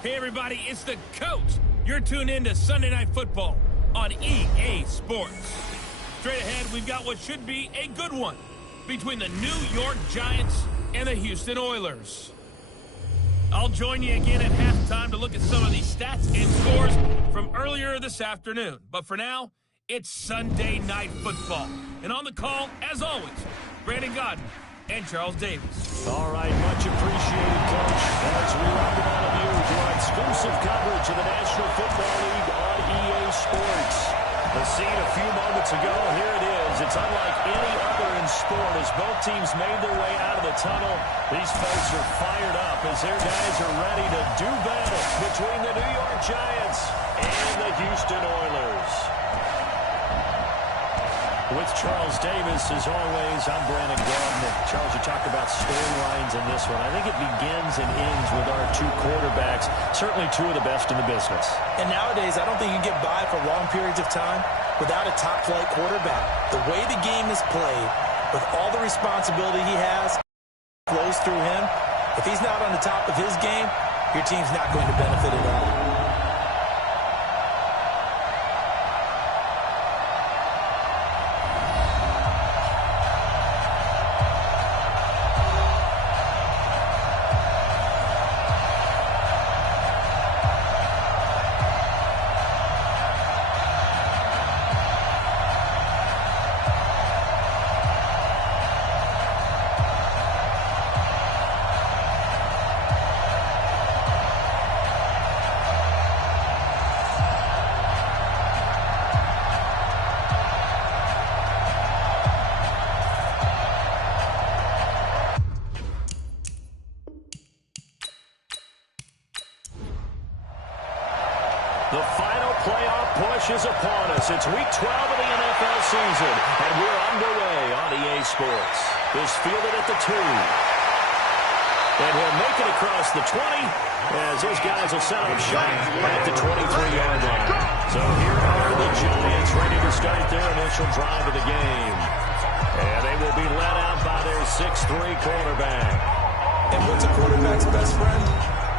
Hey everybody, it's the coach. You're tuned in to Sunday Night Football on EA Sports. Straight ahead, we've got what should be a good one between the New York Giants and the Houston Oilers. I'll join you again at halftime to look at some of these stats and scores from earlier this afternoon. But for now, it's Sunday Night Football. And on the call, as always, Brandon Godden and Charles Davis. All right, much appreciated, Coach. As we welcome all of you to our exclusive coverage of the National Football League on EA Sports. The scene a few moments ago, here it is. It's unlike any other in sport as both teams made their way out of the tunnel. These folks are fired up as their guys are ready to do battle between the New York Giants and the Houston Oilers. With Charles Davis, as always, I'm Brandon Godden. Charles, you talked about storylines in this one. I think it begins and ends with our two quarterbacks, certainly two of the best in the business. And nowadays, I don't think you can get by for long periods of time without a top-flight quarterback. The way the game is played, with all the responsibility he has, flows through him. If he's not on the top of his game, your team's not going to benefit at all. The final playoff push is upon us. It's Week 12 of the NFL season, and we're underway on EA Sports. Is fielded at the 2. And he'll make it across the 20 as his guys will set up shop at the 23-yard line. So here are the Giants ready to start their initial drive of the game. And they will be led out by their 6'3 quarterback. And what's a quarterback's best friend?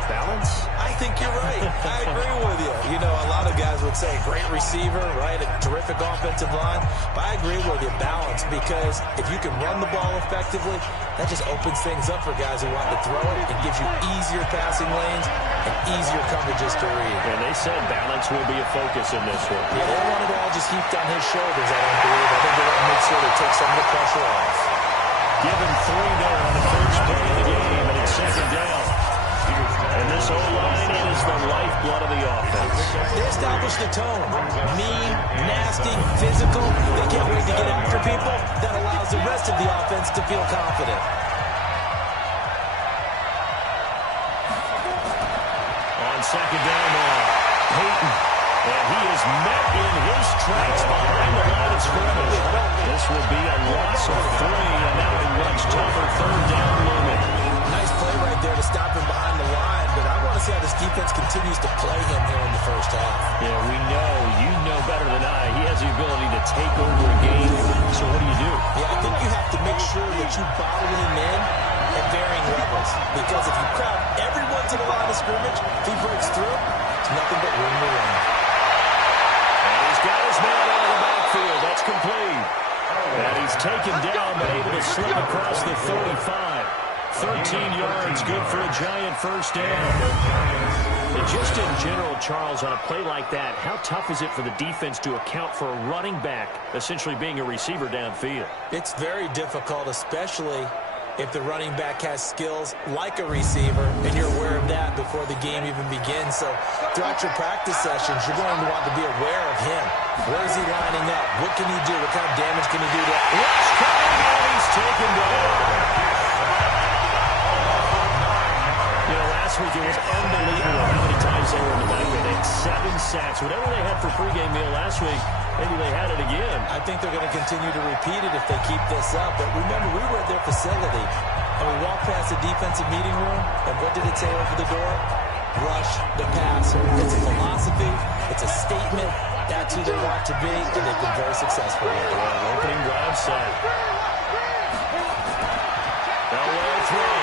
Balance? I think you're right. I agree with you. You know, a lot of guys would say great receiver, right? A terrific offensive line. But I agree with you, balance, because if you can run the ball effectively, that just opens things up for guys who want to throw it. It gives you easier passing lanes and easier coverages to read. And they said balance will be a focus in this one. Yeah, they don't want it all just heaped on his shoulders, I don't believe. I think they want to make sure they take some of the pressure off. Given 3 there on the first play of the game, and it's second down. And this O-line is the lifeblood of the offense. They establish the tone. Mean, nasty, physical. They can't wait to get after people. That allows the rest of the offense to feel confident. On second down now, Peyton. And he is met in his tracks behind the line of scrimmage. This will be a loss of 3, and now a much tougher third down limit. Nice play right there to stop him behind the line, but I want to see how this defense continues to play him here in the first half. Yeah, we know. You know better than I. He has the ability to take over a game. So what do you do? Yeah, I think you have to make sure that you bottle him in at varying levels, because if you crowd everyone to the line of scrimmage, if he breaks through, it's nothing but room to run. And he's got his man out of the backfield. That's complete. And he's taken down, but able to slip across the 35. 13 yards, good for a Giant first down. And just in general, Charles, on a play like that, how tough is it for the defense to account for a running back essentially being a receiver downfield? It's very difficult, especially if the running back has skills like a receiver, and you're aware of that before the game even begins. So throughout your practice sessions, you're going to want to be aware of him. Where is he lining up? What can he do? What kind of damage can he do to it? Rush coming, and he's taken down. You know, last week it was unbelievable how many times they were in the back. They had 7 sacks. Whatever they had for pregame meal last week, maybe they had it again. I think they're going to continue to repeat it if they keep this up. But remember, we were at their facility, and we walked past the defensive meeting room, and what did it say over the door? Rush the passer. It's a philosophy. It's a statement. That's who they want to be, and they've been very successful with it. Well, opening drive set. Elway throw.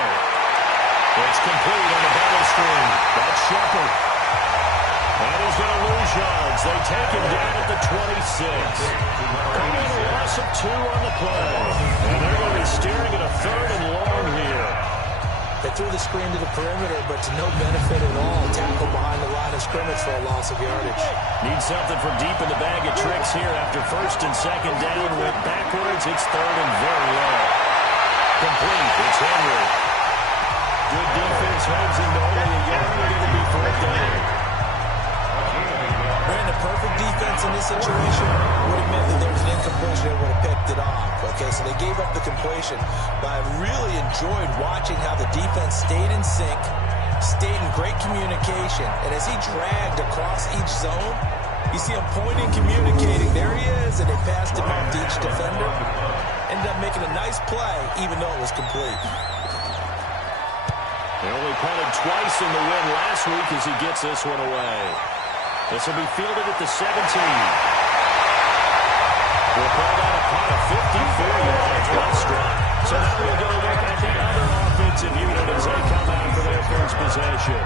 It's complete on the bubble screen. That's Shepard. they take him down at the 26. Calling a loss of 2 on the play. And they're going to be staring at a 3rd and long here. They threw the screen to the perimeter, but to no benefit at all. Tackle behind the line of scrimmage for a loss of yardage. Need something from deep in the bag of tricks here after 1st and 2nd down. Went backwards. It's 3rd and very low. Complete. It's Henry. Good defense holds him to only a yard. It'll be 4th down. Brandon, perfect defense in this situation would have meant that there was an incompletion that would have picked it off. Okay, so they gave up the completion. But I really enjoyed watching how the defense stayed in sync, stayed in great communication. And as he dragged across each zone, you see him pointing, communicating. There he is, and they passed him off to each defender. Ended up making a nice play, even though it was complete. They only punted twice in the win last week as he gets this one away. This will be fielded at the 17. We'll call that a punt of 54 yards. Well struck. So now we'll go look at the other offensive unit as they come out for their first possession.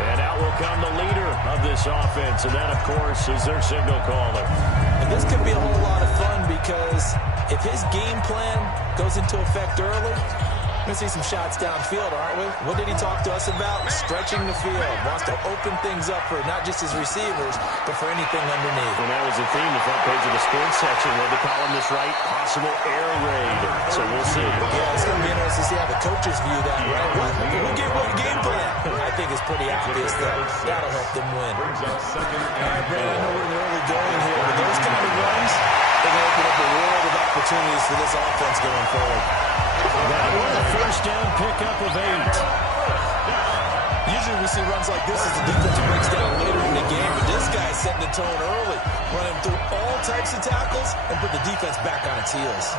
And out will come the leader of this offense, and that, of course, is their signal caller. And this could be a whole lot of fun because if his game plan goes into effect early, we're going to see some shots downfield, aren't we? What did he talk to us about? Stretching the field. Wants to open things up for not just his receivers, but for anything underneath. And that was the theme, the front page of the sports section. Where the column is right, possible air raid. So we'll see. Yeah, it's going to be interesting to see how the coaches view that, right? Who gave what game plan? I think it's pretty obvious that that'll help them win. All right, Brandon, I know we're in the early going here, but those kind of runs, they're going to open up a world of opportunities for this offense going forward. That one, a 1st down pickup of 8. Usually we see runs like this as the defense breaks down later in the game, but this guy's setting the tone early, running through all types of tackles and put the defense back on its heels.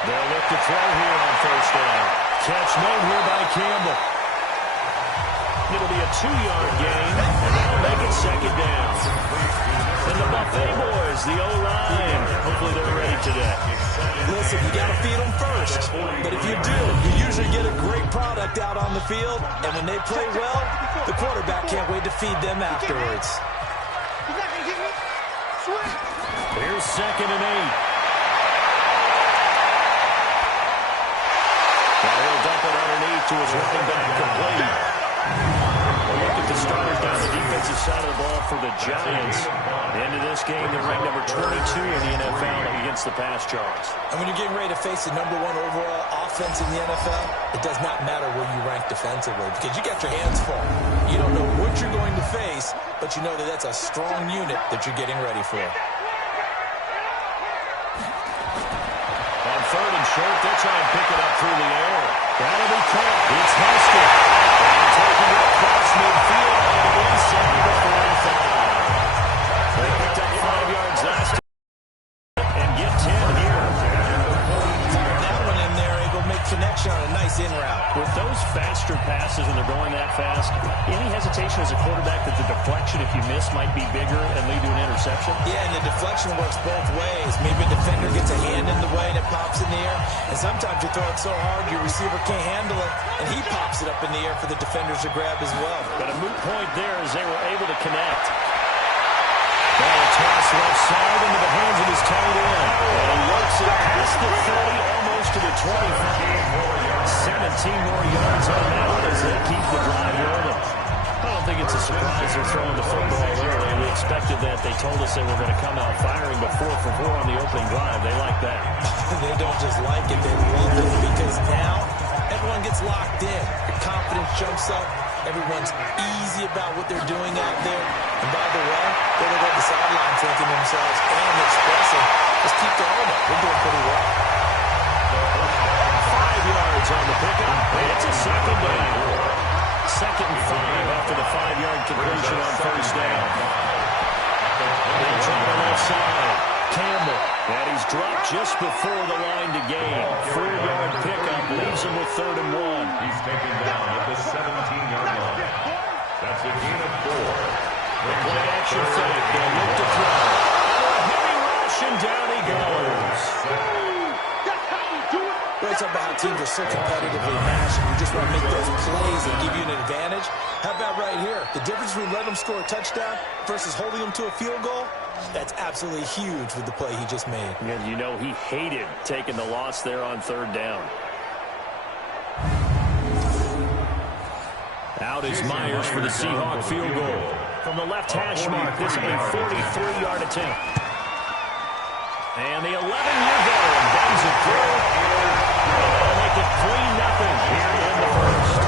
They'll look to throw here on 1st down. Catch made here by Campbell. It'll be a 2-yard gain, and that'll make it 2nd down. And the Buffet boys, the O-line, hopefully they're ready today. Listen, you got to feed them first. But if you do, you usually get a great product out on the field. And when they play well, the quarterback can't wait to feed them afterwards. Here's 2nd and 8. Now he'll dump it underneath to his running back, complete. A look at the starters down the defensive side of the ball for the Giants. Into this game, they're ranked number 22 in the NFL against the pass yards. And when you're getting ready to face the #1 overall offense in the NFL, it does not matter where you rank defensively because you got your hands full. You don't know what you're going to face, but you know that that's a strong unit that you're getting ready for. On 3rd and short, they'll try and pick it up through the air. That'll be caught. It's Huston. And taking it across midfield on the inside of the 45. They picked up 5 yards last time and get 10 here. Fired that one in there, able to make connection on a nice in route. With those faster passes and they're going that fast, any hesitation as a quarterback that the deflection, if you miss, might be bigger and lead to an interception? Yeah, and the deflection works both ways. Maybe a defender gets a hand in the way and it pops in the air. And sometimes you throw it so hard your receiver can't handle it, and he pops it up in the air for the defenders to grab as well. But a moot point there as they were able to connect. Ball toss left side into the hands of his tight end. And he works it past the 30, almost to the 25. 17 more yards on that one as they keep the drive rolling. I don't think it's a surprise they're throwing the football early. We expected that. They told us they were going to come out firing, but 4 for 4 on the opening drive. They like that. They don't just like it, they love it, because now everyone gets locked in. The confidence jumps up. Everyone's easy about what they're doing out there. And by the way, they're at the sideline thinking to themselves and expressing, just keep going. We're doing pretty well. 5 yards on the pickup. It's a 2nd down. 2nd and 5 after the 5-yard completion on 1st down. They drop on left side. Campbell. And he's dropped just before the line to gain. 4-yard pickup leaves him with 3rd and 1. He's taken down at the 17-yard line. That's a gain of 4. The play action fake. They'll look to throw. A heavy rush, and down he goes. Well, it's about how teams are so competitively matched, and you just want to make those plays that give you an advantage. How about right here? The difference between letting them score a touchdown versus holding them to a field goal, that's absolutely huge with the play he just made. And you know he hated taking the loss there on 3rd down. Out is Myers for the Seahawk field goal. From the left hash mark, this will be a 43-yard attempt. And the 11-year veteran bangs it through. And that'll make it 3-0 here in the first.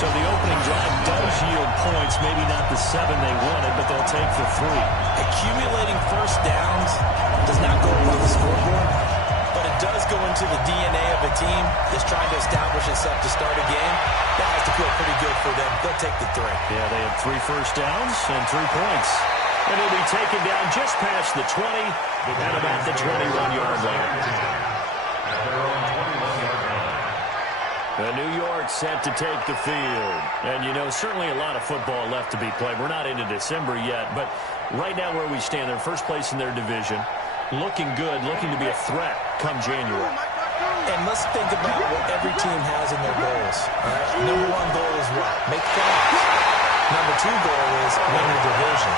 So the opening drive does yield points, maybe not the 7 they wanted, but they'll take the 3. Accumulating first downs does not go on the scoreboard, but it does go into the DNA of a team that's trying to establish itself to start a game. That has to feel pretty good for them. They'll take the 3. Yeah, they had 3 first downs and 3 points. And he'll be taken down just past the 20 at about the 21-yard line. The New York set to take the field. And, you know, certainly a lot of football left to be played. We're not into December yet, but right now where we stand, they're first place in their division. Looking good, looking to be a threat come January. And let's think about what every team has in their goals. All right? Number 1 goal is what? Make playoffs. Number 2 goal is win the division.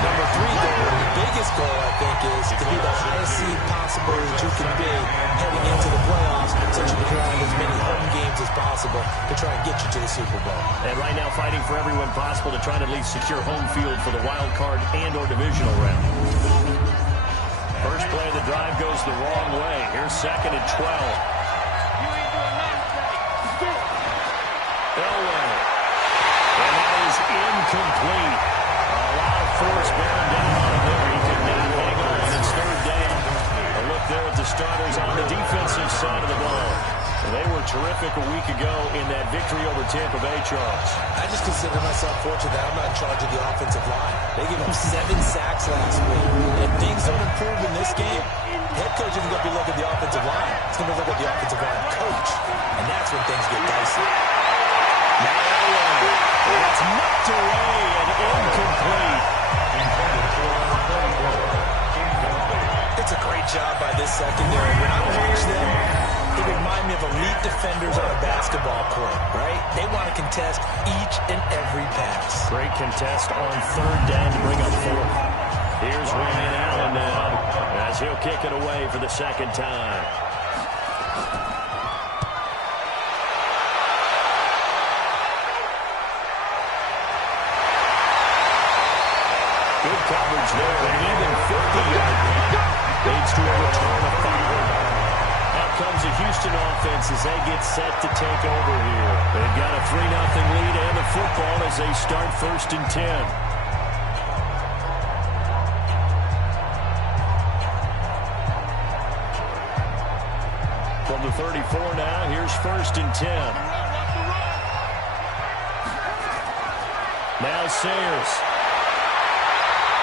Number 3 goal, the biggest goal, I think, is to be the highest seed possible that you can be heading into the playoffs so you can have as many home games as possible to try and get you to the Super Bowl. And right now fighting for every win possible to try to at least secure home field for the wild card and or divisional round. First play of the drive goes the wrong way. Here's 2nd and 12. Elway. And that is incomplete. A lot of force bearing down on him there. He could not hang on. It's 3rd down. A look there at the starters on the defensive side of the ball. They were terrific a week ago in that victory over Tampa Bay, Charles. I just consider myself fortunate that I'm not in charge of the offensive line. They gave up 7 sacks last week. And if things don't improve in this game, head coach isn't going to be looking at the offensive line. He's going to look at the offensive line coach. And that's when things get dicey. Now Elway. It's knocked away and incomplete. It's a great job by this secondary. When I watch them, they remind me of elite defenders on a basketball court, right? They want to contest each and every pass. Great contest on 3rd down to bring up 4th. Here's Ryan Allen now as he'll kick it away for the 2nd time. Good coverage there, and even 50-yard run leads to a return of 5. Comes the Houston offense as they get set to take over here. They've got a 3-0 lead and the football as they start 1st and 10. From the 34 now, here's 1st and 10. Now Sayers.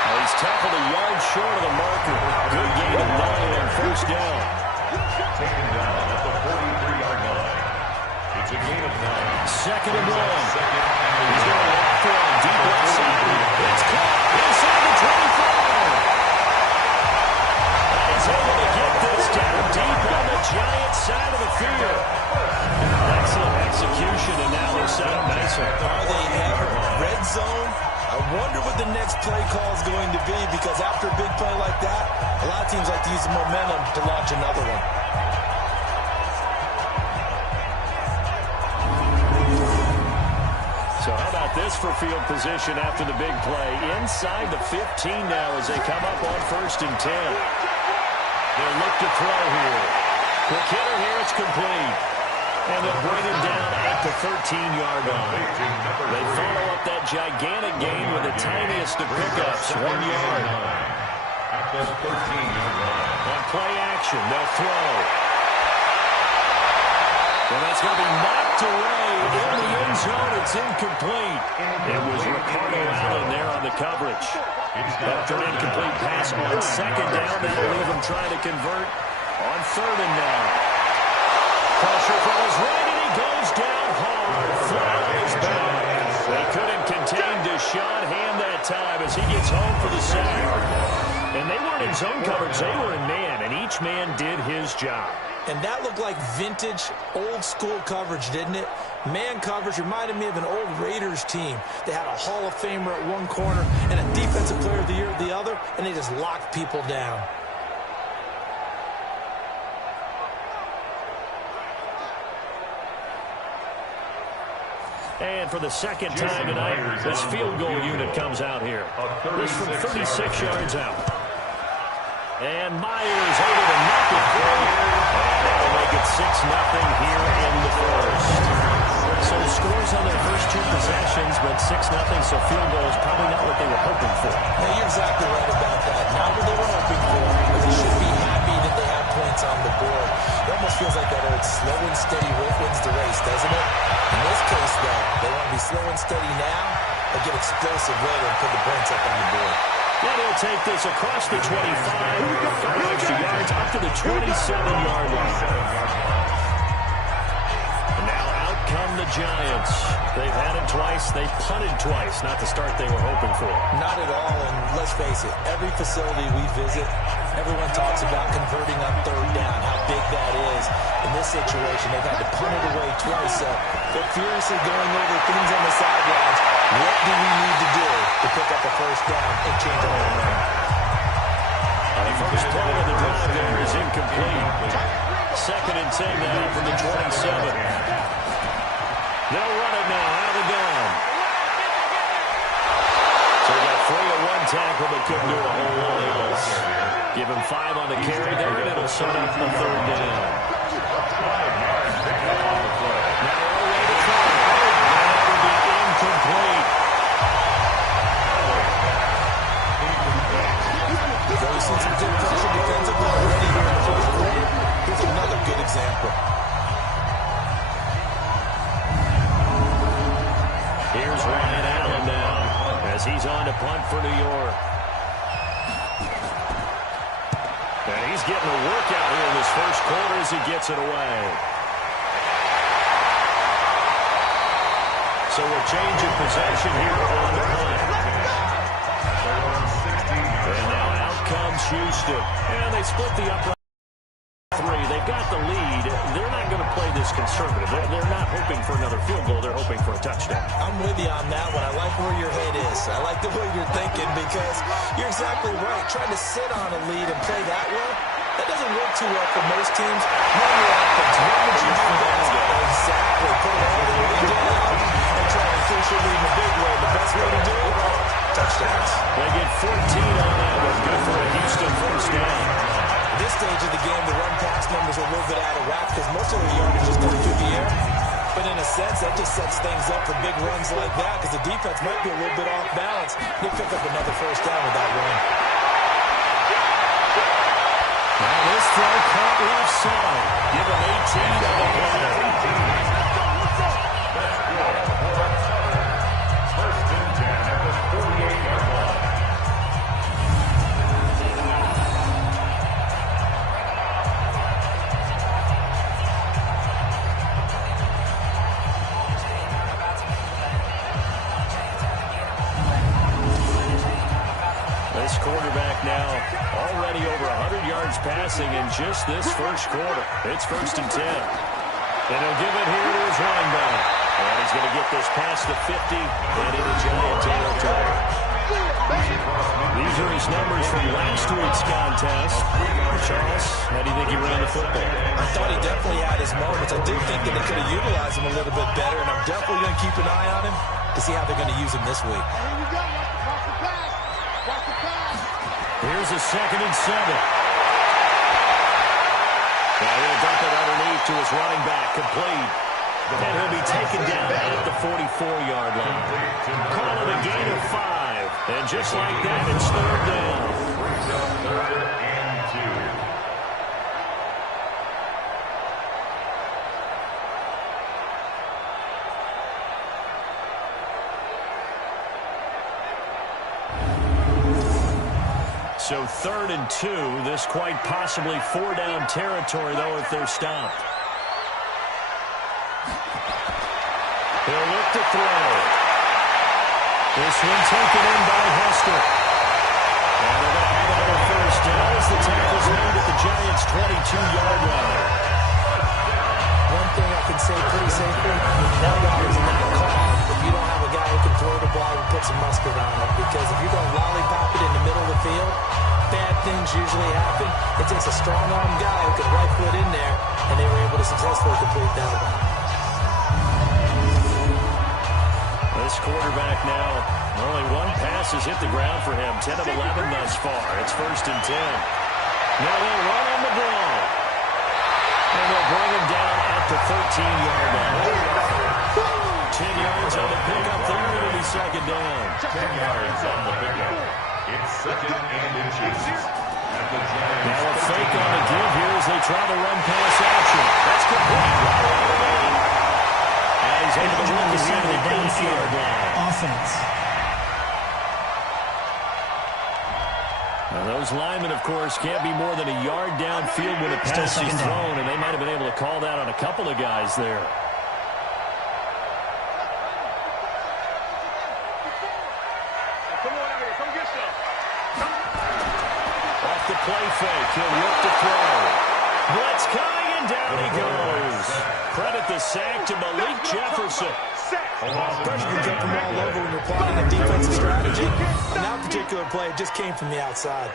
He's tackled a yard short of the marker. Good gain of 9 on 1st down. Taken down at the 43-yard line. It's a gain of 9. 2nd and 1. He's going to walk for one deep outside. It's caught inside the 25. He's able to get this down deep on the Giant side of the field. Excellent execution, and now they're set up nicely. Are they ever? Red zone? I wonder what the next play call is going to be, because after a big play like that, a lot of teams like to use the momentum to launch another one. So how about this for field position after the big play? Inside the 15 now as they come up on 1st and 10. They'll look to throw here. Quick hitter here, it's complete. And they'll bring him down at the 13-yard line. They follow up that gigantic gain with the tiniest of pickups, 1 yard. At the 13-yard line. On play action, they'll throw. Well, that's going to be knocked away in the end zone. It's incomplete. It was Ricardo Allen there on the coverage. After an incomplete pass on 2nd down, that'll leave him trying to convert on 3rd and 9. Pressure zone coverage. They were in man, and each man did his job. And that looked like vintage, old-school coverage, didn't it? Man coverage reminded me of an old Raiders team. They had a Hall of Famer at one corner and a Defensive Player of the Year at the other, and they just locked people down. And for the second time tonight, this field goal unit comes out here. This from 36 yards out. And Myers able to knock it through. And that'll make it 6-0 here in the first. So scores on their first two possessions, but 6-0, so field goal is probably not what they were hoping for. Yeah, you're exactly right about that. Not what they were hoping for, but they should be happy that they have points on the board. It almost feels like that old slow and steady wins the race, doesn't it? In this case, though, they want to be slow and steady now, but get explosive later and put the points up on the board. Then he'll take this across the 25, 5 extra yards up to the 27-yard line. And now out come the Giants. They've had it twice. They punted twice. Not the start they were hoping for. Not at all, and let's face it, every facility we visit, everyone talks about converting on third down, how big that is. In this situation, they've had to punt it away twice, so they're furiously going over things on the sidelines. What do we need to do to pick up a first down and change our momentum? The first play of the drive there is incomplete. 2nd and 10 now from the 27. They'll run it now out of the gun. So they got 3 at one tackle, but couldn't do a whole lot else. Give him 5 on the carry there, and it'll set up the 3rd down. Now away to try. And that will be incomplete. So we've seen some good pressure defensively already here in the first quarter. Here's another good example. Here's Ryan Allen now as he's on to punt for New York. And he's getting a workout here in this first quarter as he gets it away. So a change of possession here on the punt. And now out comes Houston. And they split the upright 3. They've got the lead. They're not going to play this conservative. They're not hoping for another field goal. They're hoping for a touchdown. I'm with you on that one. I like where your head is. I like the way you're thinking because you're exactly right. Trying to sit on a lead and play that way, that doesn't work too well for most teams. Run your offense. Run what you do best. Exactly. Put everything down and try to finish your lead in a big way. The best way to do it, touchdowns. They get 14 on that one. Good for a Houston first down. At this stage of the game, the run-pass numbers are a little bit out of whack because most of the yardage is going through the air. But in a sense, that just sets things up for big runs like that because the defense might be a little bit off balance. He'll pick up another first down with that run. Now this throw caught left side. Give him 18 on the play. First and 10 at the 48-yard line. This quarterback now already over 100 yards passing in just this first quarter. It's 1st and 10. And he'll give it here to his running back. And he's going to get this past the 50 and into Giant territory. These are his numbers from last week's contest. Charles, how do you think he ran the football? I thought he definitely had his moments. I did think that they could have utilized him a little bit better, and I'm definitely going to keep an eye on him to see how they're going to use him this week. Here's a 2nd and 7. Now he'll dump it underneath to his running back, complete. And he'll be taken down at the 44-yard line. Call it a gain of 5. And just like that, it's 3rd down. 3rd and 2. So 3rd and 2. This quite possibly 4-down territory, though, if they're stopped. He'll look to throw. This one taken in by Hester. And they're going to have another first down. as the tackle's made at the Giants' 22-yard line. One thing I can say pretty safely, that route is not called if you don't have a guy who can throw the ball and put some mustard on it. Because if you're going to lollipop it in the middle of the field, bad things usually happen. It takes a strong-arm guy who can right foot in there, and they were able to successfully complete that one. This quarterback now, only one pass has hit the ground for him. 10 of 11 thus far. It's 1st and 10. Now they'll run on the ball. And they'll bring him down at the 13-yard line. 10 yards on the pickup there. It'll be 2nd down. 10 yards on the pickup. It's 2nd and inches. Now a fake on the give here as they try to run pass action. That's complete. And he's able to run the center of the downfield offense. Now those linemen, of course, can't be more than a yard downfield when a pass is thrown, and they might have been able to call that on a couple of guys there. Off the play fake, he'll look to throw. Blitz coming, and down he goes. Credit the sack to Malik Jefferson. Pressure can come from all over when you're plotting a defensive strategy. On that particular play, it just came from the outside.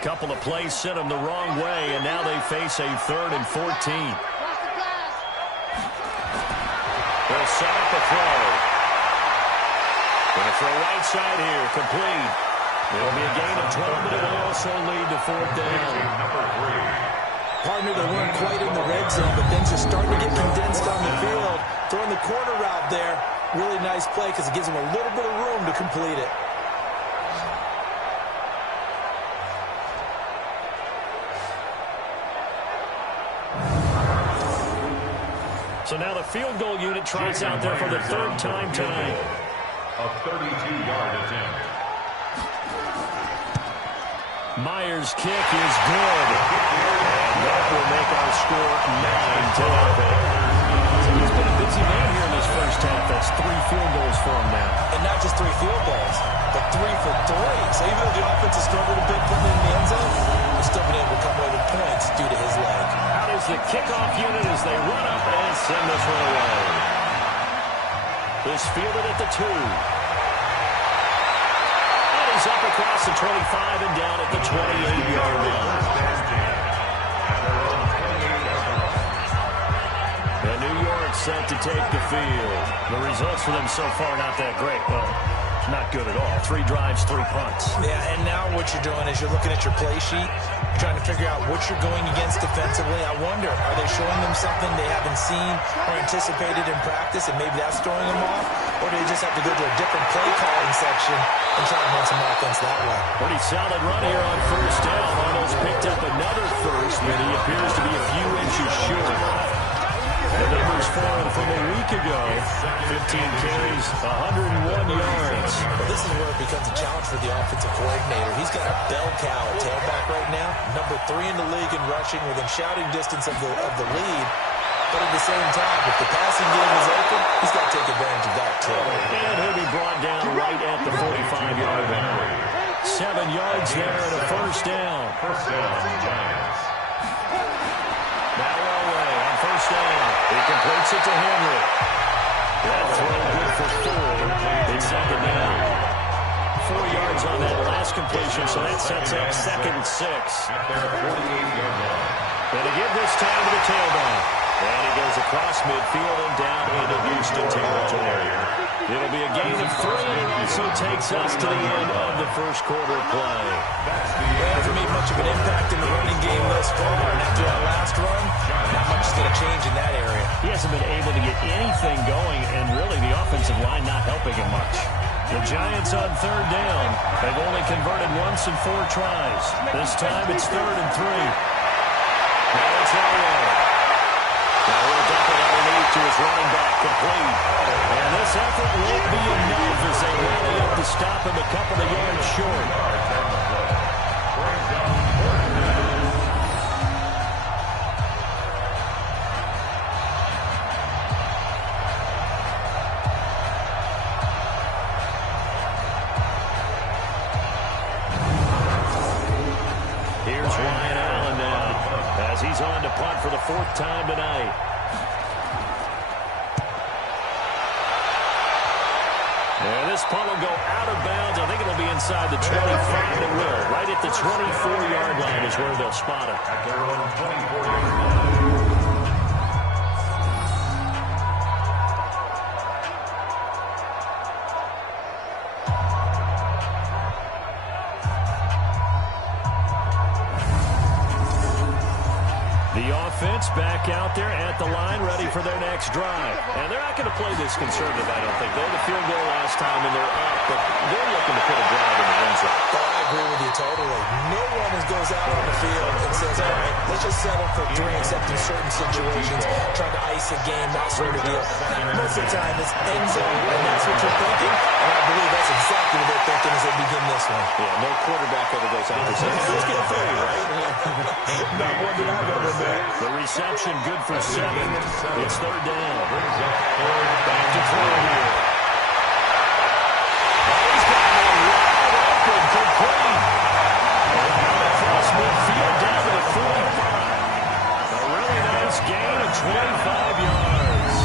Couple of plays sent them the wrong way, and now they face a 3rd and 14. They'll set up a throw. Going to throw right side here, complete. It'll be a gain of 12, but it will also lead to 4th down. Partner, they weren't quite in the red zone, but things are starting to get condensed on the field. Throwing the corner route there, really nice play because it gives them a little bit of room to complete it. So now the field goal unit tries out there for the 3rd time tonight. A 32-yard attempt. Myers' kick is good. And that will make our score 9-0. He's been a busy man here in this first half. That's 3 field goals for him now. And not just 3 field goals, but 3 for 3. So even though the offense has struggled a bit putting it in the end zone, they've still been able to come away with points due to his leg. Out is the kickoff unit as they run up and send this one away. This fielded at the 2. And he's up across the 25 and down at the 28-yard line. And New York set to take the field. The results for them so far not that great. Well, not good at all. 3 drives, 3 punts. Yeah, and now what you're doing is you're looking at your play sheet, trying to figure out what you're going against defensively. I wonder, are they showing them something they haven't seen or anticipated in practice, and maybe that's throwing them off? Or do they just have to go to a different play calling section and try to run some offense that way? Pretty solid run here on 1st down. Almost picked up another first, but he appears to be a few inches short. The numbers for him from a week ago, 15 carries, 101 yards. Well, this is where it becomes a challenge for the offensive coordinator. He's got a bell cow at tailback right now, number 3 in the league in rushing, within shouting distance of the lead. But at the same time, if the passing game is open, he's got to take advantage of that too. And he'll be brought down right at the 45-yard line. 7 yards there and a 1st down. 1st down, Giants. Now away on 1st down. He completes it to Henry. That throw good for 4. It's 2nd down. 4 yards on that last completion, so that sets up 2nd and 6. At their 48-yard line. And to give this time to the tailback. And he goes across midfield and down into Houston territory. It'll be a gain of 3, and also takes us to the end of the first quarter of play. They haven't made much of an impact in the running game thus far, and after that last run, not much is going to change in that area. He hasn't been able to get anything going, and really the offensive line not helping him much. The Giants on 3rd down. They've only converted once in 4 tries. This time it's 3rd and 3. Now it's Elway. Now we'll dump it underneath to his running back, complete. And this effort won't be enough as they rally up to stop him a couple of yards short. Here's Ryan Allen now as he's on to punt for the 4th time tonight. And this punt will go out of bounds. I think it'll be inside the 25. It will. Right at the 24-yard line is where they'll spot it. At their own 24-yard line. The offense back out there at the line, ready for their next drive. And they're not going to play this conservative, I don't think. They had a field goal last time, and they're up, but they're looking to put a drive in the end zone. Oh, I agree with you totally. No one goes out on the field and says, all right, let's just settle for 3, except in certain situations, trying to ice a game, that sort of deal. Most of the time, it's end zone, and that's what you're thinking. And I believe that's exactly what they're thinking as they begin this one. Yeah, no quarterback ever goes out and says, let's get 3, right? Not one that I've ever met. The reception good for 7. It's 3rd down. Back to throw here. He's got a wide open, complete. Across midfield down to the 45. A really nice gain of 25 yards.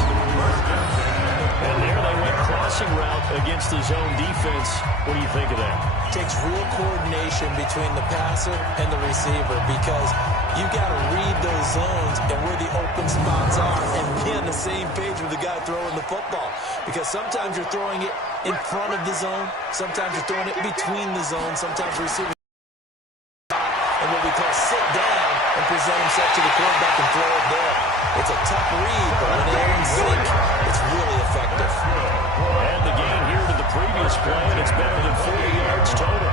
And there they went crossing route against the zone defense. What do you think of that? Takes real coordination between the passer and the receiver because you got to read those zones and where the open spots are and be on the same page with the guy throwing the football. Because sometimes you're throwing it in front of the zone. Sometimes you're throwing it between the zones. Sometimes the receiver and what we call sit down and present himself to the quarterback and throw it there. It's a tough read, but when they're in sync, it's really effective. And the gain here to the previous play, and it's better than 40 yards total.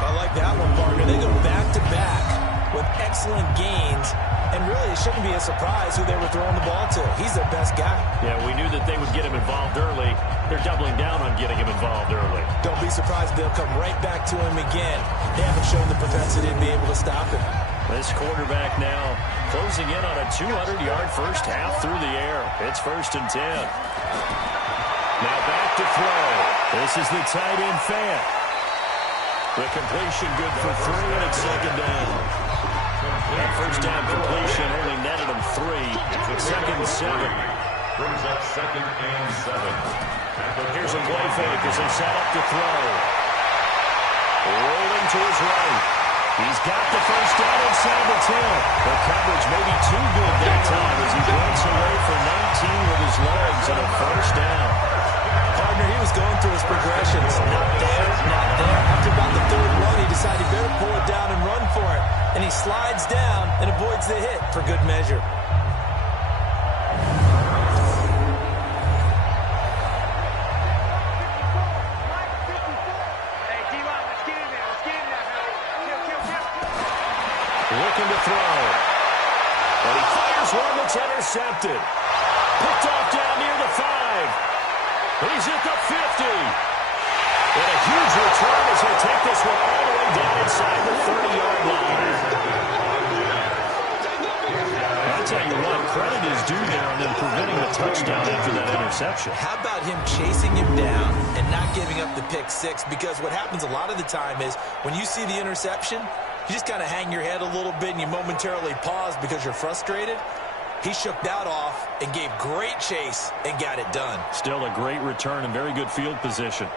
I like that one, partner. They go back-to-back with excellent gains, and really it shouldn't be a surprise who they were throwing the ball to. He's their best guy. Yeah, we knew that they would get him involved early. They're doubling down on getting him involved early. Don't be surprised they'll come right back to him again. They haven't shown the propensity to be able to stop him. This quarterback now closing in on a 200-yard first half through the air. It's 1st and 10. Now back to throw. This is the tight end Fant. The completion good for 3, and it's 2nd down. That first down completion only netted him 3. 2nd and 7. Brings up 2nd and 7. Here's a play fake as they set up to throw. Rolling to his right. He's got the first down inside the 10. The coverage may be too good that time as he breaks away for 19 with his legs and a first down. Partner, he was going through his progressions. Not there, not there. After about the 3rd run, he decided he better pull it down and run for it. And he slides down and avoids the hit for good measure. Looking to throw. And he fires one that's intercepted. Picked off down near the 5. He's at the 50. And a huge return as he'll take this one all the way down inside the 30-yard line. I'll tell you what, credit is due there on them preventing the touchdown after that interception. How about him chasing him down and not giving up the pick 6? Because what happens a lot of the time is when you see the interception, you just kind of hang your head a little bit and you momentarily pause because you're frustrated. He shook that off and gave great chase and got it done. Still a great return and very good field position.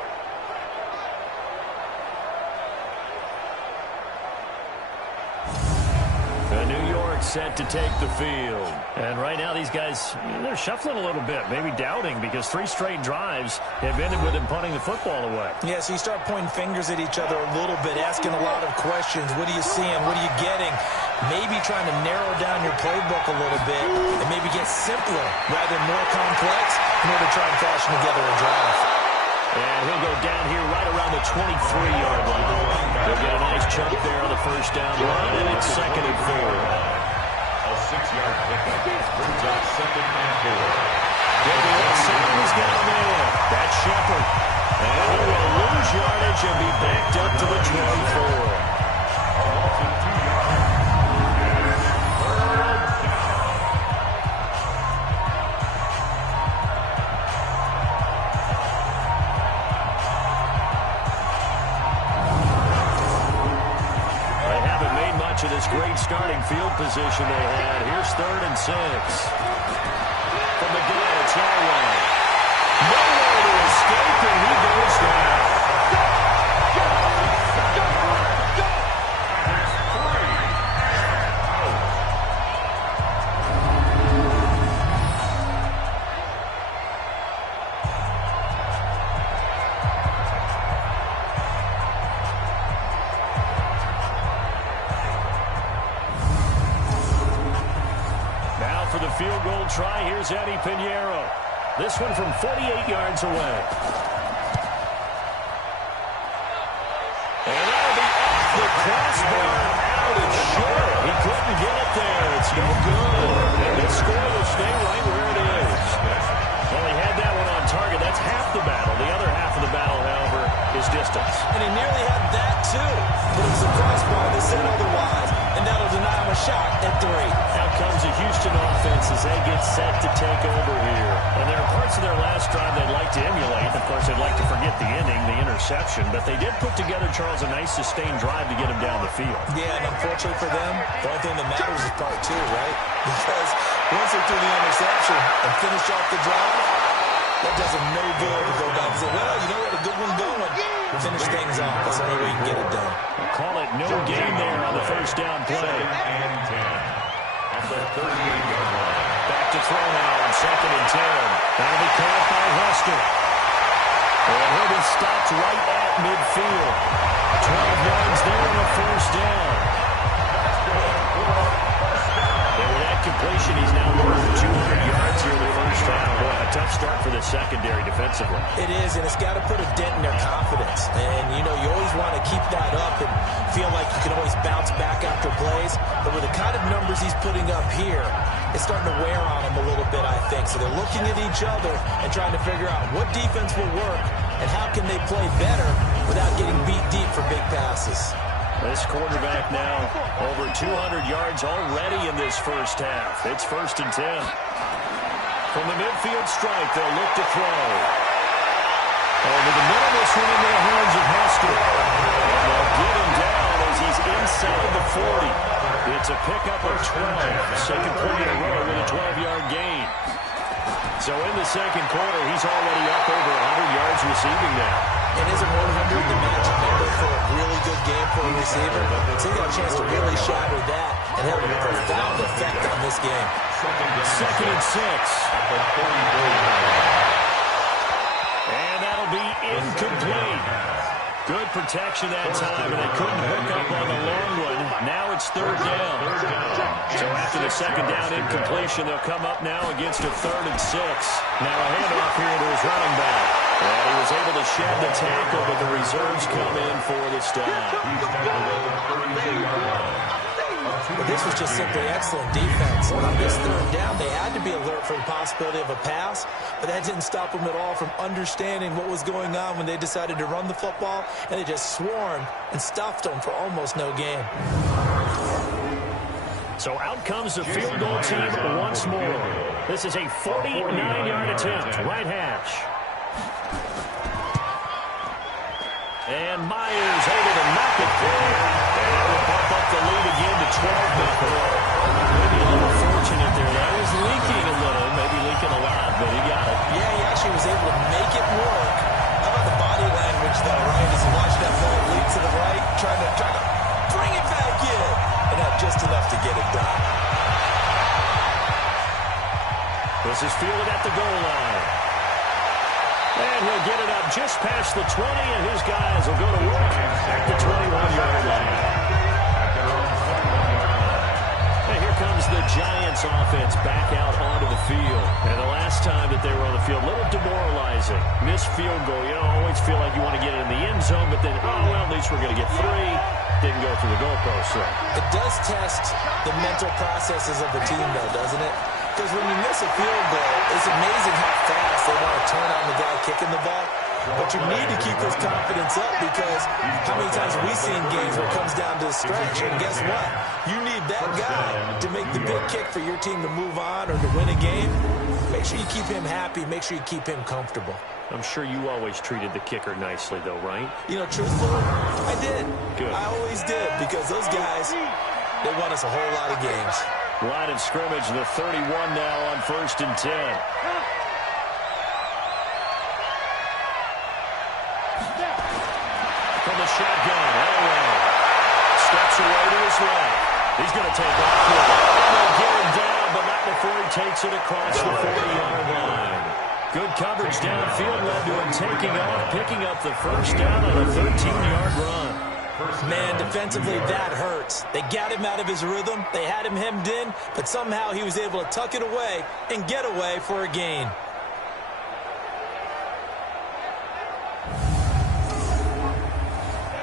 New York set to take the field. And right now these guys, they're shuffling a little bit, maybe doubting because 3 straight drives have ended with him punting the football away. Yeah, so you start pointing fingers at each other a little bit, asking a lot of questions. What are you seeing? What are you getting? Maybe trying to narrow down your playbook a little bit and maybe get simpler rather than more complex in order to try and fashion together a drive. And he'll go down here right around the 23-yard line. He'll get a nice chunk there on the first down run, and it's 2nd and 4. A 6-yard pickup. Brings up 2nd and 4. He's got a man. That's Shepard. And he will lose yardage and be backed up to the 24. Of this great starting field position they had. Here's 3rd and 6. From the gun, it's Yahweh. Nowhere to escape, and he goes down. For the field goal try, here's Eddie Pinheiro. This one from 48 yards away. And that'll be off the crossbar out and short. He couldn't get it there. It's no good. And this score will stay right where it is. Well, he had that one on target. That's half the battle. The other half of the battle, however, is distance. And he nearly had that, too. But it was a crossbar that said otherwise. And that'll deny him a shot at 3. Out comes the Houston offense as they get set to take over here. And there are parts of their last drive they'd like to emulate. Of course, they'd like to forget the inning, the interception. But they did put together, Charles, a nice sustained drive to get him down the field. Yeah, and unfortunately for them, the only thing that matters is part 2, right? Because once they threw the interception and finished off the drive, that does them no good to go back and say, well, you know what, a good one going. Finish things off. That's the only way you can get it done. Call it no gain there on the first down play. 2nd and 10. At the 38-yard line. Back to throw now on 2nd and 10. That'll be caught by Hester. And he'll be stopped right at midfield. 12 yards there on the first down. And with that completion, he's now over 200 yards here in the first half. Boy, a tough start for the secondary defensively. It is, and it's got to put a dent in their confidence. And, you know, you always want to keep that up and feel like you can always bounce back after plays. But with the kind of numbers he's putting up here, it's starting to wear on him a little bit, I think. So they're looking at each other and trying to figure out what defense will work and how can they play better without getting beat deep for big passes. This quarterback now over 200 yards already in this first half. It's 1st and 10. From the midfield stripe, they'll look to throw. Over the middle, this one into the hands of Hester. And they'll get him down as he's inside the 40. It's a pickup of 12. Second play in a row with a 12-yard gain. So in the second quarter, he's already up over 100 yards receiving now. And isn't 100 the magic number for a really good game for a receiver? So he got a chance to really shatter that and have a profound effect on this game. 2nd and 6. And that'll be incomplete. Good protection that time, and they couldn't hook up on the long one. Now it's 3rd down. So after the second down incompletion, they'll come up now against a 3rd and 6. Now a handoff here to his running back. And he was able to shed the tackle, but the reserves come in for the stop. But this was just simply excellent defense. On this 3rd down, they had to be alert for the possibility of a pass, but that didn't stop them at all from understanding what was going on when they decided to run the football, and they just swarmed and stuffed them for almost no gain. So out comes the field goal team once more. This is a 49-yard attempt, right hash. And Myers able to knock it through. And that will bump up the lead again to 12. Maybe a little fortunate there. That was leaking a little, maybe leaking a lot, but he got it. Yeah, he actually was able to make it work. How about the body language, though, right? As he watched that ball lead to the right, trying to bring it back in. And had just enough to get it done. This is fielded at the goal line. And he'll get it up just past the 20, and his guys will go to work at the 21-yard line. And here comes the Giants offense back out onto the field. And the last time that they were on the field, a little demoralizing. Missed field goal. You know, always feel like you want to get it in the end zone, but then, oh, well, at least we're going to get 3. didn't go through the goalpost, though. It does test the mental processes of the team, though, doesn't it? Because when you miss a field goal, it's amazing how fast they want to turn on the guy kicking the ball. But you need to keep this confidence up because how many times have we seen games where it comes down to a stretch? And guess what? You need that guy to make the big kick for your team to move on or to win a game. Make sure you keep him happy. Make sure you keep him comfortable. I'm sure you always treated the kicker nicely, though, right? You know, truthfully, I did. Good. I always did because those guys, they won us a whole lot of games. Line of scrimmage, the 31 now on 1st and 10. From the shotgun, Elway steps away to his left. He's going to take off with it. And they'll get him down, but not before he takes it across the 40-yard line. Good coverage downfield led to him taking off, picking up the first down on a 13-yard run. Man, defensively, that hurts. They got him out of his rhythm. They had him hemmed in, but somehow he was able to tuck it away and get away for a gain.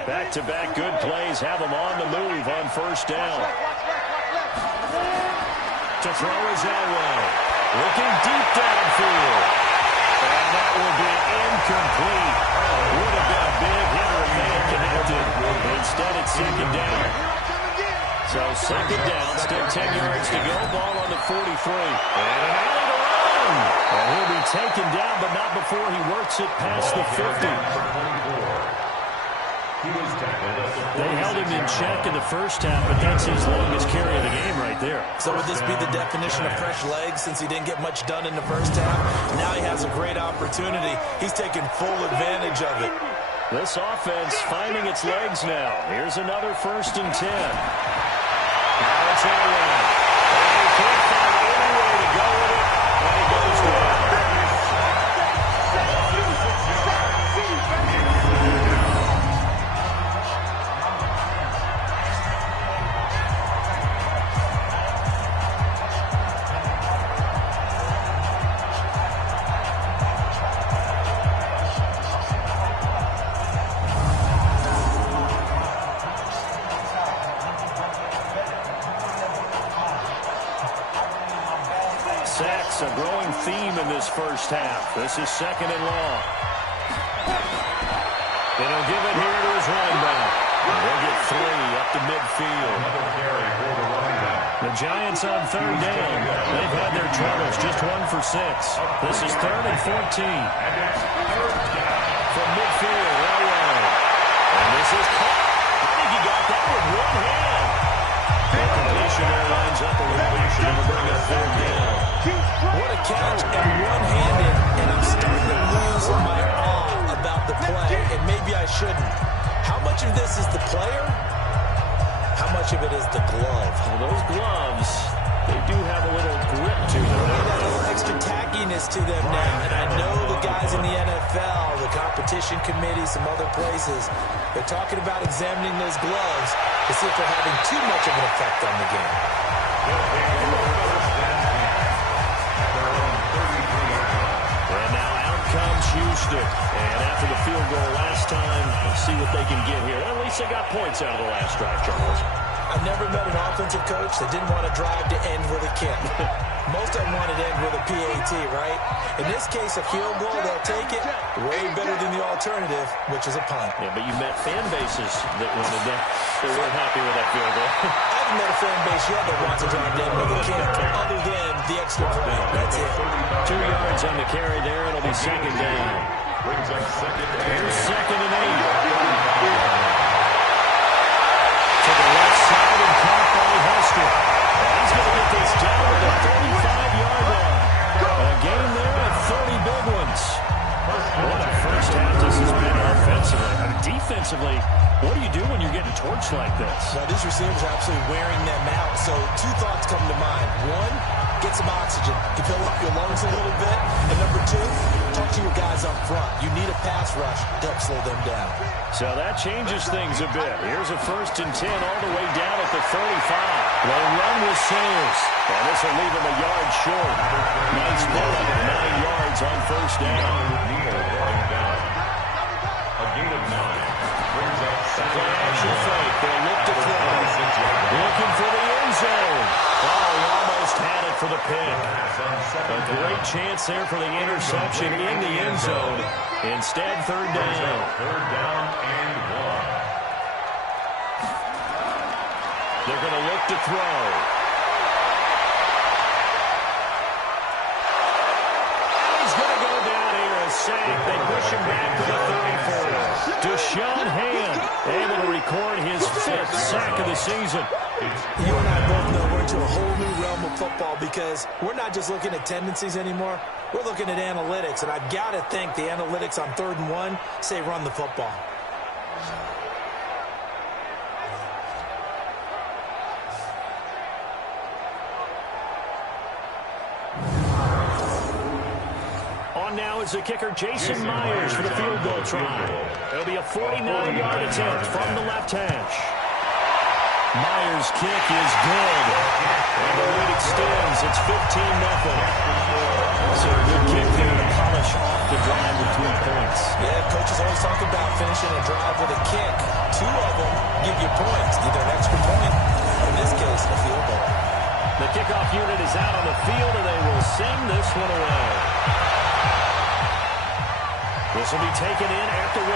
Back-to-back good plays have him on the move on first down. To throw is Elway. Looking deep downfield. And that will be incomplete. Would have been a big hitter if they had connected. Instead, it's second down. So second down, still 10 yards to go. Ball on the 43. And an alley to run. And he'll be taken down, but not before he works it past the 50. They held him in check in the first half, but that's his longest carry of the game right there. So would this be the definition of fresh legs since he didn't get much done in the first half? Now he has a great opportunity. He's taking full advantage of it. This offense finding its legs now. Here's another 1st and 10. Now it's Elway. And he can't find any way to go with it, and he goes down. Sacks, a growing theme in this first half. This is 2nd and long. And he'll give it here to his running back. They'll get 3 up to midfield. The Giants on 3rd down. They've had their troubles, just 1 for 6. This is 3rd and 14. From midfield, Elway. And this is caught. I think he got that with one hand. The completion there lines up a little bit. Should have bring up 3rd down. What a catch and one-handed, and I'm starting to lose my awe about the play, and maybe I shouldn't. How much of this is the player? How much of it is the glove? Well, those gloves, they do have a little grip to them. They got a little extra tackiness to them now, and I know the guys in the NFL, the competition committee, some other places, they're talking about examining those gloves to see if they're having too much of an effect on the game. And now out comes Houston. And after the field goal last time, let's see what they can get here. At least they got points out of the last drive, Charles. I've never met an offensive coach that didn't want to drive to end with a kick. Most of them wanted to end with a PAT, right? In this case, a field goal, they'll take it. Way better than the alternative, which is a punt. Yeah, but you met fan bases that wanted that. They weren't happy with that field goal. I haven't met a fan base yet that wants to drive to end with a kick, other than the extra point. That's it. 2 yards on the carry there. It'll be second down. Here's 2nd and 8. To the left side and caught by Hester. And he's going to get this down to the 35-yard line. A game there of 30 big ones. What a first half this has been offensively. I mean, defensively, what do you do when you're getting torched like this? Now, these receivers are absolutely wearing them out. So 2 thoughts come to mind. 1, get some oxygen. You fill up your lungs a little bit. And number 2, talk to your guys up front. You need a pass rush to help slow them down. So that changes things a bit. Here's a 1st and 10 all the way down at the 35. The run was Sayers. And this will leave him a yard short. Nice pull up of 9 yards on first down. A gain of 9. Brings up Play action fake. They'll look chance there for the interception in the end zone. Instead, third down. Third down and 1. They're going to look to throw. And he's going to go down here as sack. They push him back to the 34. Deshaun Hand able to record his 5th sack of the season. You and I both know we're into a whole new realm of football because we're not just looking at tendencies anymore. We're looking at analytics, and I've got to think the analytics on 3rd and 1 say run the football. On now is the kicker, Jason Myers, for the field goal try. It'll be a 49-yard attempt from the left hash. Myers' kick is good. And the lead extends. It's 15-0. So a good kick there to polish off the drive with 3 points. Yeah, coaches always talk about finishing a drive with a kick. 2 of them give you points, either an extra point, or in this case, a field goal. The kickoff unit is out on the field, and they will sing this one away. This will be taken in at the 1.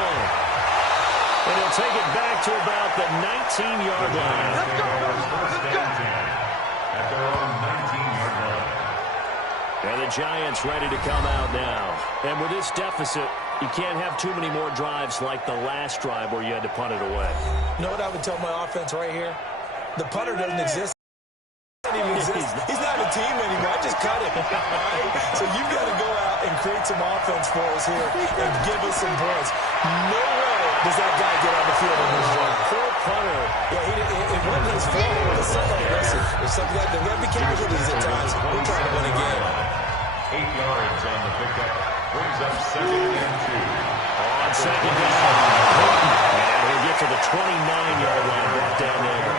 And he'll take it back to about the 19-yard line. At their own 19-yard line. And the Giants ready to come out now. And with this deficit, you can't have too many more drives like the last drive where you had to punt it away. You know what I would tell my offense right here? The punter doesn't exist. He's not a team anymore. I just cut him. Right? So you've got to go out and create some offense for us here and give us some points. No way does that guy get on the field in this drive. Poor punter. Yeah, it wasn't his fault. But somebody, listen, if something like that, there will be casualties at times. We're trying to win a game. 8 yards on the pickup. Brings up 2nd and 2. On 2nd down. And we'll get to the 29-yard line back down there.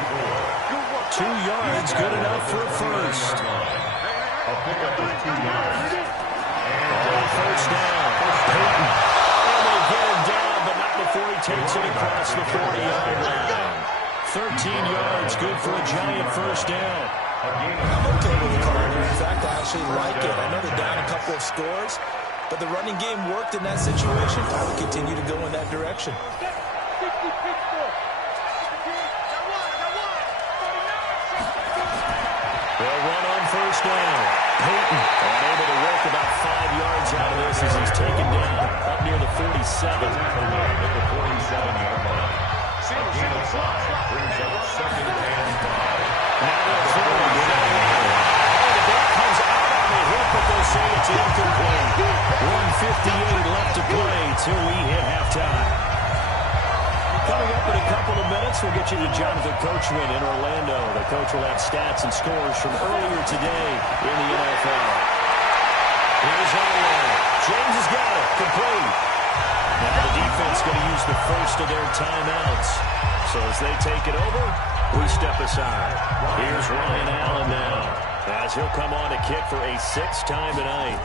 2 yards, good enough for a first. A pickup of 2 yards. And first down. Peyton. And they get him down, but not before he takes it across the 40-yard line. 13 yards, good for a Giant first down. I'm okay with the call here. In fact, I actually like it. I know they're down a couple of scores, but the running game worked in that situation. I would continue to go in that direction. They'll run on first down. Peyton unable to work about 5 yards out of this as he's taken down up near the 47. at the 47-yard line. A gain of 5 brings up 2nd and 5. Now they'll throw it. The ball comes out on the hip, but they'll say it's incomplete. 1:58 left to play till we hit halftime. Coming up in a couple of minutes, we'll get you to Jonathan Coachman in Orlando. The coach will have stats and scores from earlier today in the NFL. Here's Elway. James has got it. Complete. Now the defense going to use the first of their timeouts. So as they take it over, we step aside. Here's Ryan Allen now, as he'll come on to kick for a 6th time tonight.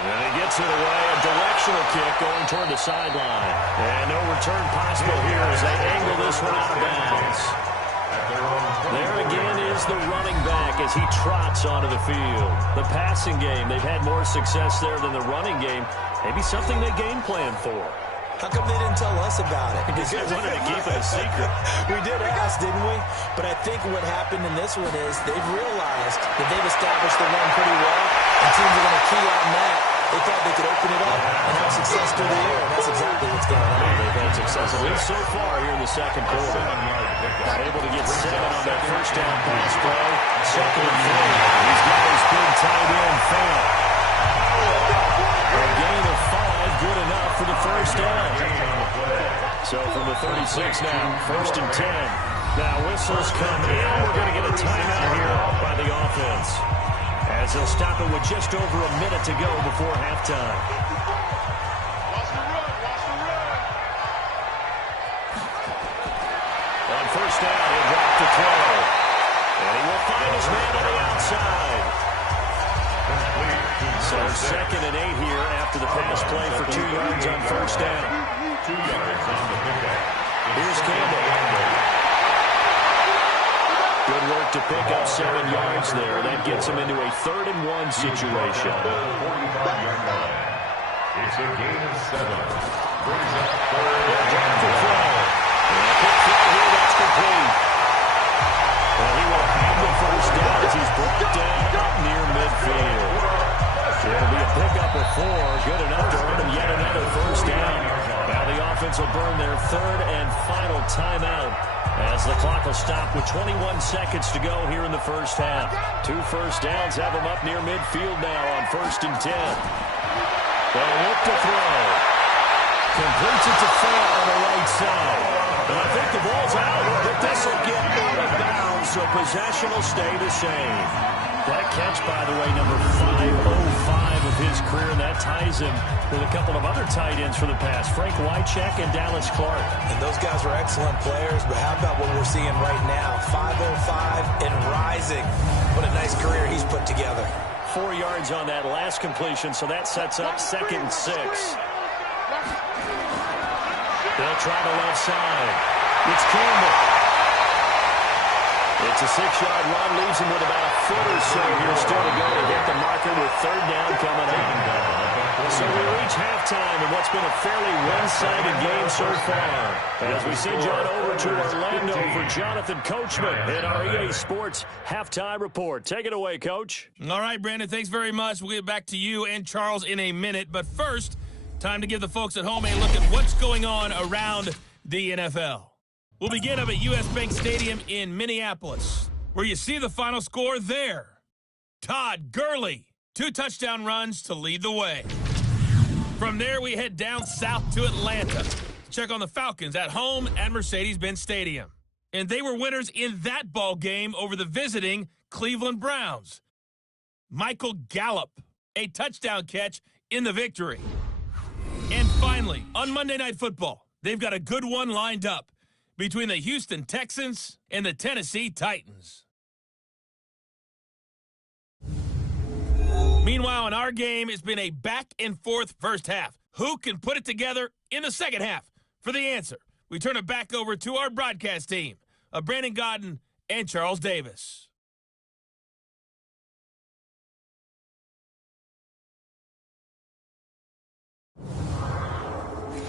And he gets it away, a directional kick going toward the sideline. And no return possible here as they angle this one out of bounds. There again is the running back as he trots onto the field. The passing game, they've had more success there than the running game. Maybe something they game plan for. How come they didn't tell us about it? Because they wanted to keep it a secret. We did ask, didn't we? But I think what happened in this one is they've realized that they've established the run pretty well, and teams are going to key on that. They thought they could open it up and have success through the air, and that's exactly what's going on. They've had success, at least so far here in the second quarter. Not able to get 7 on that first down pass play. 2nd and 3. He's got his big tight end fail. A gain of 5, good enough for the first down. So from the 36 now, 1st and 10. Now whistles come in. We're going to get a timeout here by the offense, as they'll stop it with just over a minute to go before halftime. On first down, he'll drop to throw. And he will find his man on the outside. So 2nd and 8 here after the pass play for 2 yards on first down. 2 yards on the pickup. Here's Campbell. Good work to pick up 7 yards there. That gets him into a 3rd-and-1 situation. 45-yard line. It's a gain of 7. Brings up 3rd and 1. Quick throw here, that's complete. Well, he will have the first down as he's brought down up near midfield. It'll be a pickup of 4. Good enough to earn him yet another first down. Now the offense will burn their 3rd and final timeout as the clock will stop with 21 seconds to go here in the first half. 2 first downs have him up near midfield now on 1st and 10. They'll look to throw. Completes it to Fant on the right side. And I think the ball's out, but this will get out of bounds, so possession will stay the same. That catch, by the way, number 505 of his career, and that ties him with a couple of other tight ends for the past, Frank Wycheck and Dallas Clark. And those guys are excellent players, but how about what we're seeing right now? 505 and rising. What a nice career he's put together. 4 yards on that last completion, so that sets up 2nd and 6. They'll try the left side. It's Campbell. It's a 6-yard run, leaves him with about a foot or so here still to go to hit the marker with 3rd down coming up. So we reach halftime in what's been a fairly one-sided game so far. As we send John over to Orlando for Jonathan Coachman at our EA Sports Halftime Report. Take it away, Coach. All right, Brandon, thanks very much. We'll get back to you and Charles in a minute. But first, time to give the folks at home a look at what's going on around the NFL. We'll begin up at U.S. Bank Stadium in Minneapolis, where you see the final score there. Todd Gurley, 2 touchdown runs to lead the way. From there, we head down south to Atlanta. Check on the Falcons at home at Mercedes-Benz Stadium. And they were winners in that ball game over the visiting Cleveland Browns. Michael Gallup, a touchdown catch in the victory. And finally, on Monday Night Football, they've got a good one lined up between the Houston Texans and the Tennessee Titans. Meanwhile, in our game, it's been a back-and-forth first half. Who can put it together in the second half? For the answer, we turn it back over to our broadcast team of Brandon Godden and Charles Davis.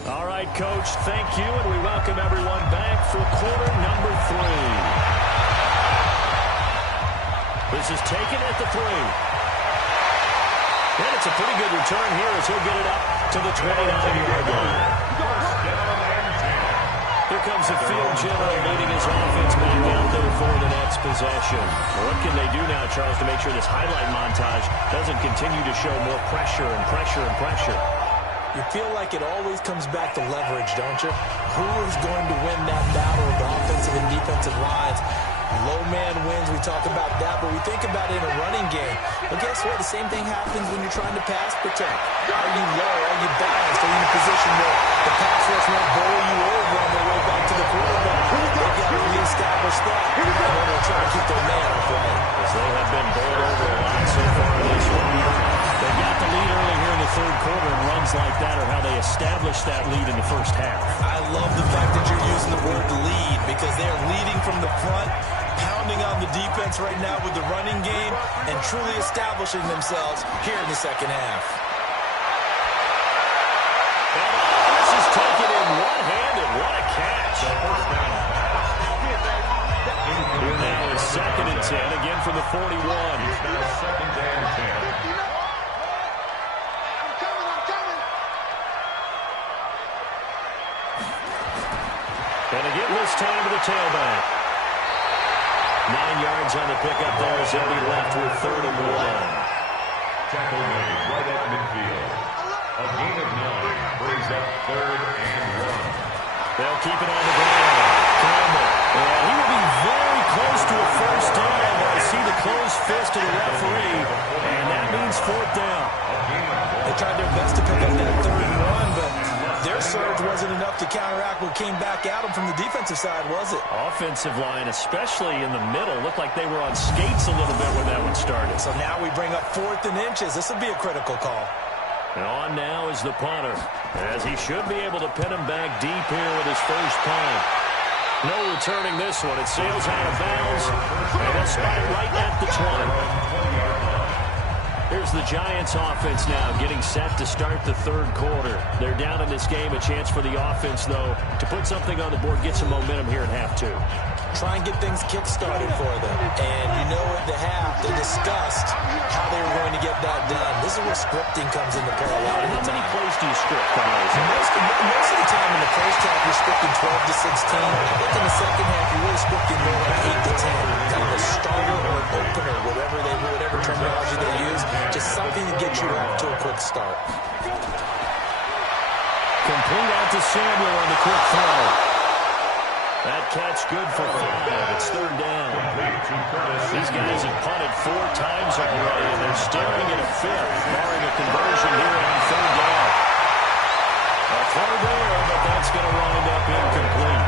All right, Coach, thank you, and we welcome everyone back for quarter number 3. This is taken at the 3. And it's a pretty good return here as he'll get it up to the 29-yard line. Here comes the field general leading his offense back out there for the next possession. What can they do now, Charles, to make sure this highlight montage doesn't continue to show more pressure and pressure and pressure? You feel like it always comes back to leverage, don't you? Who is going to win that battle of the offensive and defensive lines? Low man wins, we talk about that, but we think about it in a running game. But guess what? The same thing happens when you're trying to pass protect. Are you low? Are you balanced? Are you in a position where the pass rush won't bowl you over on their way back to the quarterback? They've got to reestablish that in order to try to keep their man off right. As they have been bowled over a lot so far this one. They got the lead early here in the 3rd quarter, and runs like that are how they established that lead in the first half. I love the fact that you're using the word lead because they are leading from the front, pounding on the defense right now with the running game, and truly establishing themselves here in the second half. And this is taken in one-handed. What a catch. Here now is 2nd and 10, again from the 41. 2nd and 10. And again this time to the tailback. 9 yards on the pickup there as he'll be left with 3rd and 1. Tackle made right at midfield. A gain of 9 brings up 3rd and 1. They'll keep it on the ground. Campbell. And he will be very close to a first down. I see the closed fist of the referee, and that means 4th down. They tried their best to pick up that 3rd and 1, but their surge wasn't enough to counteract what came back at them from the defensive side, was it? Offensive line, especially in the middle, looked like they were on skates a little bit when that one started. So now we bring up 4th and inches. This will be a critical call. And on now is the punter, as he should be able to pin him back deep here with his first punt. No returning this one. It sails out of bounds, and they'll spot it right at the 20. Here's the Giants offense now getting set to start the third quarter. They're down in this game. A chance for the offense, though, to put something on the board, get some momentum here in half two. Try and get things kick-started for them. And you know at the half, they discussed how they were going to get that done. This is where scripting comes into play a lot of the time. How many plays do you script from those? Most of the time in the first half, you're scripting 12 to 16. I think in the second half, you're really scripting more like 8 to 10. Kind of a starter or an opener, whatever terminology they use. Just something to get you off to a quick start. Complete out to Samuel on the quick throw. That catch good for 5. It's third down. These guys have punted 4 times already, and they're staring at a 5th, barring a conversion here on third down. A throw there, but that's going to wind up incomplete.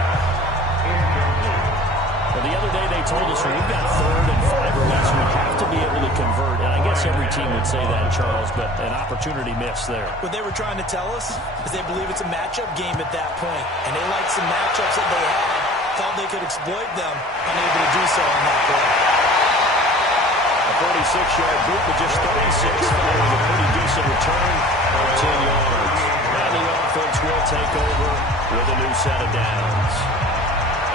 Well, the other day they told us when we've got 3rd and 5 or less, we have to be able to convert. And I guess every team would say that, Charles, but an opportunity missed there. What they were trying to tell us is they believe it's a matchup game at that point, and they liked some matchups that they had. Thought they could exploit them, unable to do so on that play. A 46-yard boot, but just 36 following a pretty decent return of 10 yards. And the offense will take over with a new set of downs.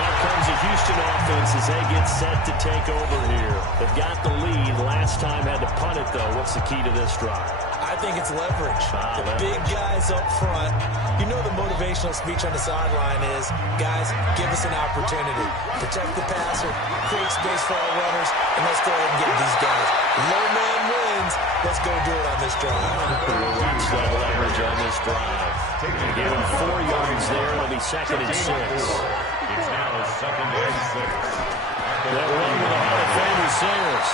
Out comes the Houston offense as they get set to take over here. They've got the lead. Last time had to punt it, though. What's the key to this drive? I think it's leverage. The big guys up front. You know the motivational speech on the sideline is, guys, give us an opportunity. Protect the passer, create space for our runners, and let's go ahead and get these guys. Low man wins. Let's go do it on this drive. Watch that leverage on this drive. They gave him 4 yards there. It'll be 2nd and 6. It's now 2nd and 6. That run with a Hall of Famer Sayers.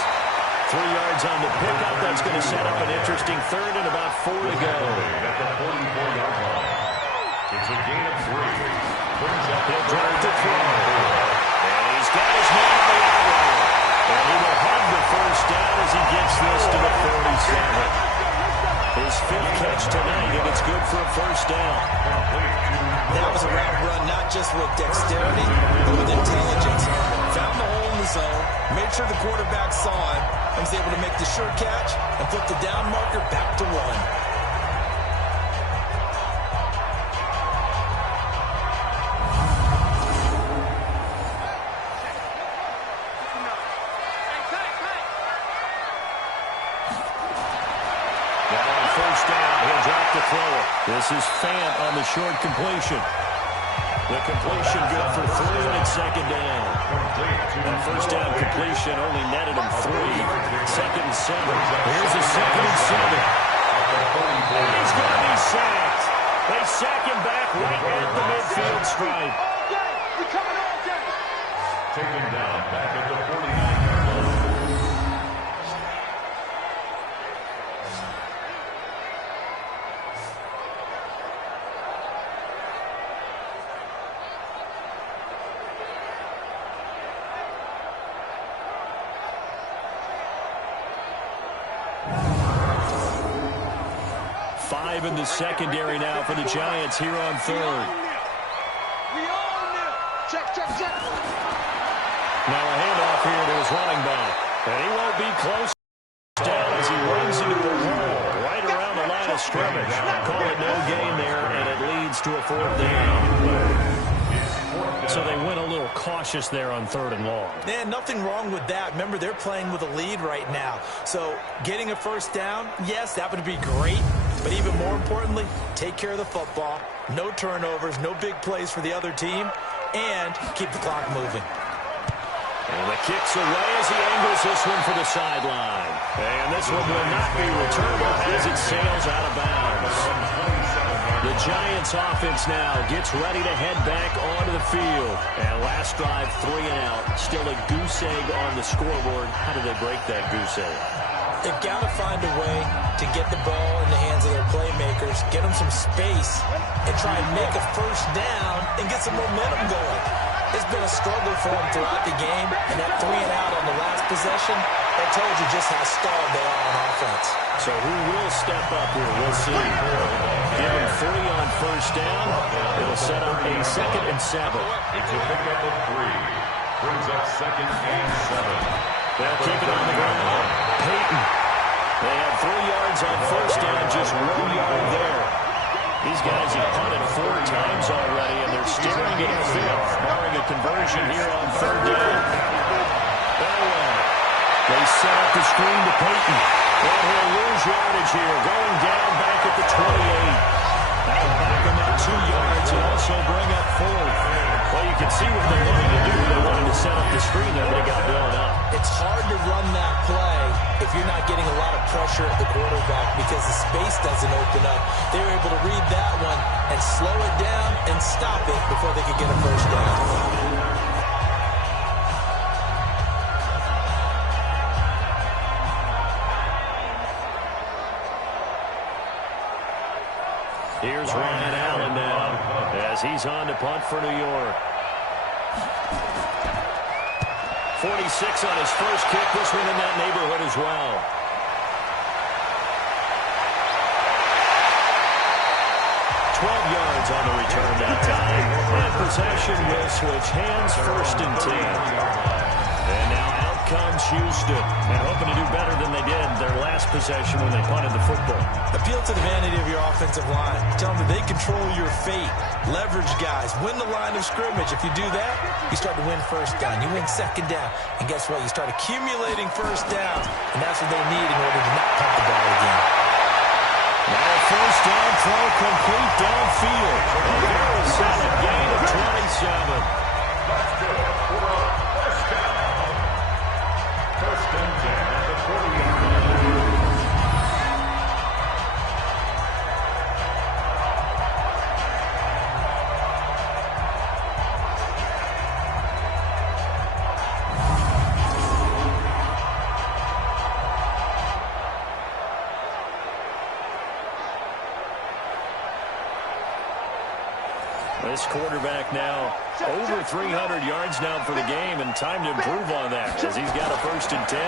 3 yards on the pickup. That's going to set up an interesting 3rd and about 4 to go. At the 44-yard line. It's a gain of 3. He'll drive to throw. And he's got his man on the outline. And he will have the first down as he gets this to the 47. His 5th catch tonight, and it's good for a first down. That was a route run, not just with dexterity, but with intelligence. Found the hole in the zone, made sure the quarterback saw him, and was able to make the sure catch and put the down marker back to 1. This is Fant on the short completion. The completion good for 3, and it's 2nd down. That first down completion only netted him 3. 2nd and 7. Here's a 2nd and 7. And he's going to be sacked. They sack him back right at the midfield stripe. Taken down back at the 49-yard line. In the secondary now for the Giants here on 3rd. Now a handoff here to his running back. And he won't be close down as he runs into a wall right around the line of scrimmage. Call it no gain there, and it leads to a 4th down. So they went a little cautious there on 3rd and long. Man, nothing wrong with that. Remember, they're playing with a lead right now. So getting a first down, yes, that would be great. But even more importantly, take care of the football. No turnovers, no big plays for the other team, and keep the clock moving. And the kick's away as he angles this one for the sideline. And this one will not be returned as it sails out of bounds. The Giants offense now gets ready to head back onto the field. And last drive, 3 and out. Still a goose egg on the scoreboard. How do they break that goose egg? They've got to find a way to get the ball in the hands of their playmakers, get them some space, and try and make a first down and get some momentum going. It's been a struggle for them throughout the game, and that 3 and out on the last possession, that tells you just how stalled they are on offense. So who will step up here? We'll see. Give him 3 on first down. It'll set up a 2nd and 7. It's a pickup of 3. Brings up 2nd and 7. They'll keep it on the ground. Peyton. They have 3 yards on first down, just 1 yard there. These guys have punted 4 times already, and they're staring at a 5th, barring a conversion here on 3rd down. They set up the screen to Peyton. And he'll lose yardage here, going down back at the 28. That'll back him up 2 yards and also bring up 4th. Well, you can see what they wanted to do. They wanted to set up the screen there, but it got blown up. It's hard to run that play if you're not getting a lot of pressure at the quarterback because the space doesn't open up. They were able to read that one and slow it down and stop it before they could get a first down. Here's Ryan Allen now as he's on to punt for New York. 46 on his first kick. This one in that neighborhood as well. Yards on the return that time. And possession will switch hands, 1st and 10. And now out comes Houston. And hoping to do better than they did their last possession when they punted the football. Appeal to the vanity of your offensive line. Tell them that they control your fate. Leverage guys. Win the line of scrimmage. If you do that, you start to win first down. You win 2nd down. And guess what? You start accumulating first downs. And that's what they need in order to not punt the ball again. Now a first down throw complete downfield. A very solid gain of 27. That's good for a first down. 1st and 10 at the 40-yard line. This quarterback now over 300 yards now for the game, and time to improve on that as he's got a 1st and 10.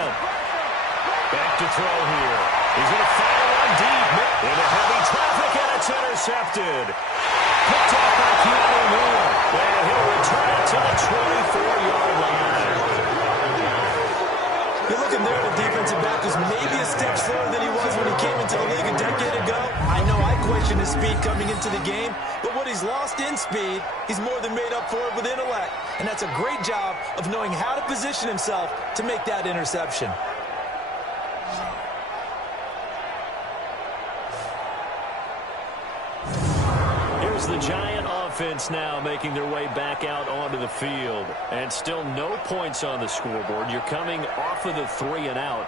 Back to throw here. He's going to fire one deep into heavy traffic, and it's intercepted. Picked off by Keanu Neal, and he'll return it to the 24-yard line. You're looking there at a defensive back who's maybe a step slower than he was when he came into the league a decade ago. I know I questioned his speed coming into the game, but what he's lost in speed, he's more than made up for it with intellect. And that's a great job of knowing how to position himself to make that interception. Here's the Giant offense now making their way back out onto the field. And still no points on the scoreboard. You're coming off of the 3 and out.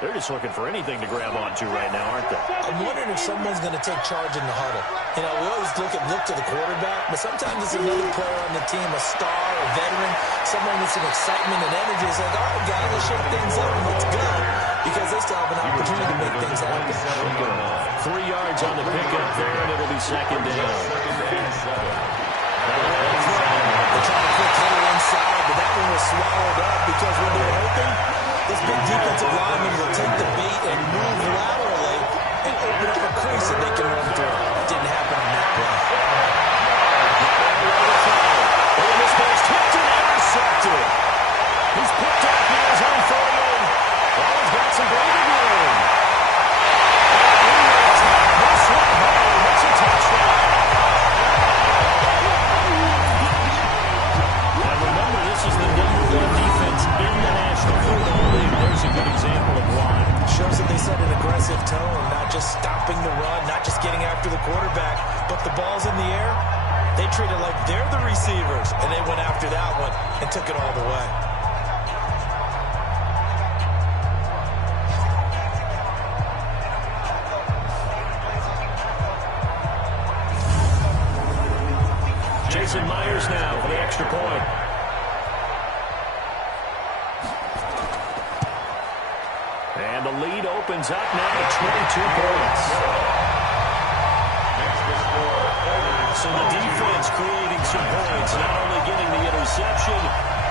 They're just looking for anything to grab onto right now, aren't they? I'm wondering if someone's going to take charge in the huddle. You know, we always look to the quarterback, but sometimes it's another player on the team, a star, a veteran, someone with some excitement and energy. It's like, all right, guys, let's shake things up and let's go, because they still have an opportunity to make things happen. 3 yards on the pickup there, and it'll be 2nd down. They tried to quick hitter inside, but that one was swallowed up because when they were hoping, this big defensive lineman will take the bait and move laterally and open up a crease that they can run through. Didn't happen on that play. And this ball's tipped and intercepted. He's picked up near his own 48. Well, he's got some breathing room. This one home. That's a touchdown. And remember, this is the #1 defense in the National Football League. There's a good example of why. Shows that they set an aggressive tone, not just stopping the run, not just getting after the quarterback, but the ball's in the air. They treat it like they're the receivers, and they went after that one and took it all the way. Jason Myers now for the extra point. And the lead opens up now at 22 points. So the defense creating some points, not only getting the interception,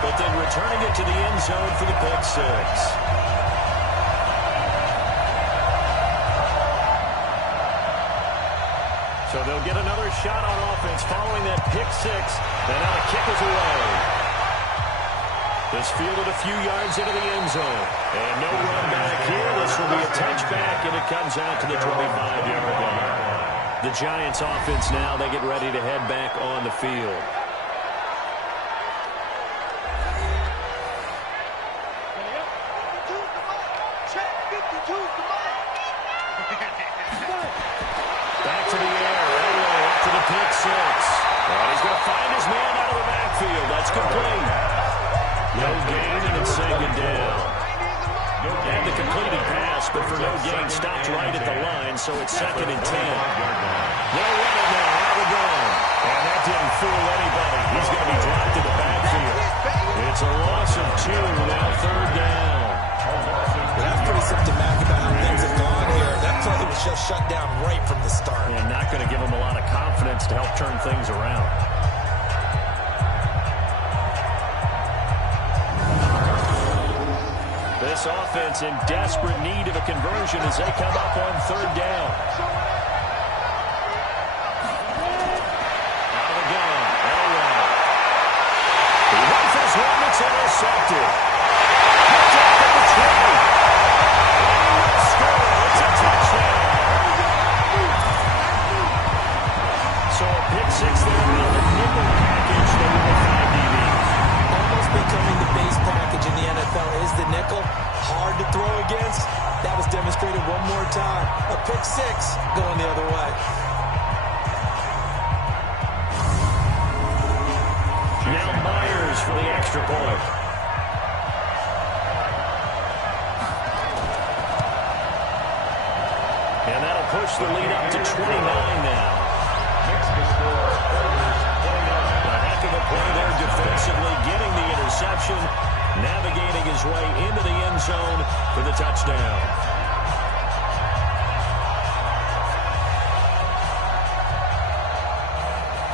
but then returning it to the end zone for the pick six. So they'll get another shot on offense following that pick six. And now the kick is away. This fielded a few yards into the end zone. And no run back here. This will be a touchback, and it comes out to the 25-yard line. The Giants offense now, they get ready to head back on the field. Back to the air. Elway up to the pick six. And he's going to find his man out of the backfield. That's complete. No gain, and it's second down. And the completed pass, but for no gain, stopped right at the line, so it's second and 10. They'll run it now out of the gun. And that didn't fool anybody. He's going to be dropped in the backfield. It's a loss of 2, now third down. That's pretty symptomatic about how things have gone here. That play was just shut down right from the start. And not going to give him a lot of confidence to help turn things around. This offense in desperate need of a conversion as they come up on third down. Out of the gun, Elway. He rifles one that's intercepted. Picked up at the 20. And he will score. It's a touchdown. So a pick six there on the nickel package that we will find DBs. Almost becoming the base package in the NFL is the nickel. Hard to throw against. That was demonstrated one more time. A pick six going the other way. Now Myers for the extra point. And that'll push the lead up to 29 now. A heck of a play there defensively, getting the interception, navigating his way into the end zone for the touchdown.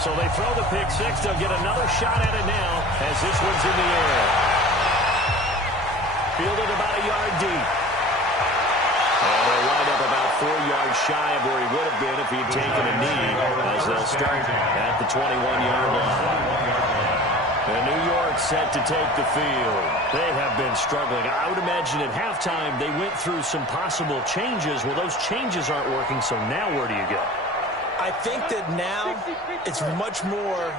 So they throw the pick six. They'll get another shot at it now as this one's in the air. Fielded about a yard deep. And they'll wind up about 4 yards shy of where he would have been if he'd taken a knee, as they'll start at the 21-yard line. And New York set to take the field. They have been struggling. I would imagine at halftime they went through some possible changes. Well, those changes aren't working, so now where do you go? I think that now it's much more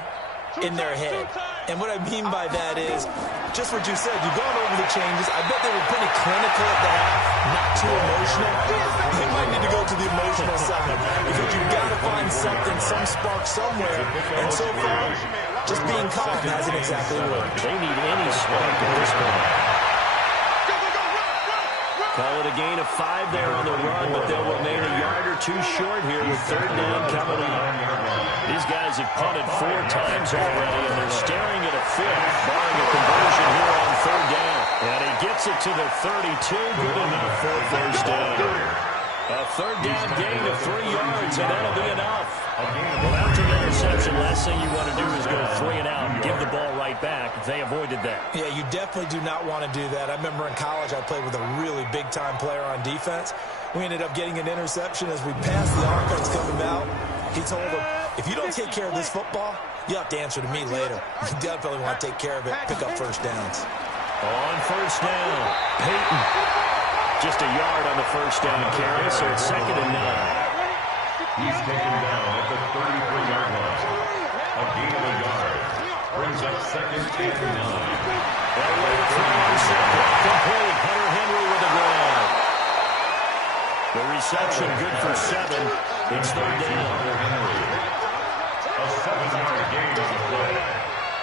in their head. And what I mean by that is just what you said. You've gone over the changes. I bet they were pretty clinical at the half, not too emotional. They might need to go to the emotional side because you've got to find something, some spark somewhere. And so far, just being calm hasn't exactly worked. They need any spark at this point. Call it a gain of 5 there on the run, but they'll remain a yard or 2 short here with third down coming up. These guys have punted 4 times already, and they're staring at a fifth, barring a conversion here on third down. And he gets it to the 32, good enough for first down. A third down gain of 3 yards, and that'll be enough. Well, after an interception, last thing you want to do is go 3 and out and give the ball right back. They avoided that. Yeah, you definitely do not want to do that. I remember in college I played with a really big-time player on defense. We ended up getting an interception as we passed the offense coming out. He told him, if you don't take care of this football, you have to answer to me later. You definitely want to take care of it, pick up first downs. On first down, Peyton. Just a yard on the first down carry, so it's second and 9. He's taken down at the 33-yard line. A gain of a yard brings up second and 9. Elway throws complete. Hunter Henry with the grab. The reception good for 7. It's third down. A 7-yard gain on the play.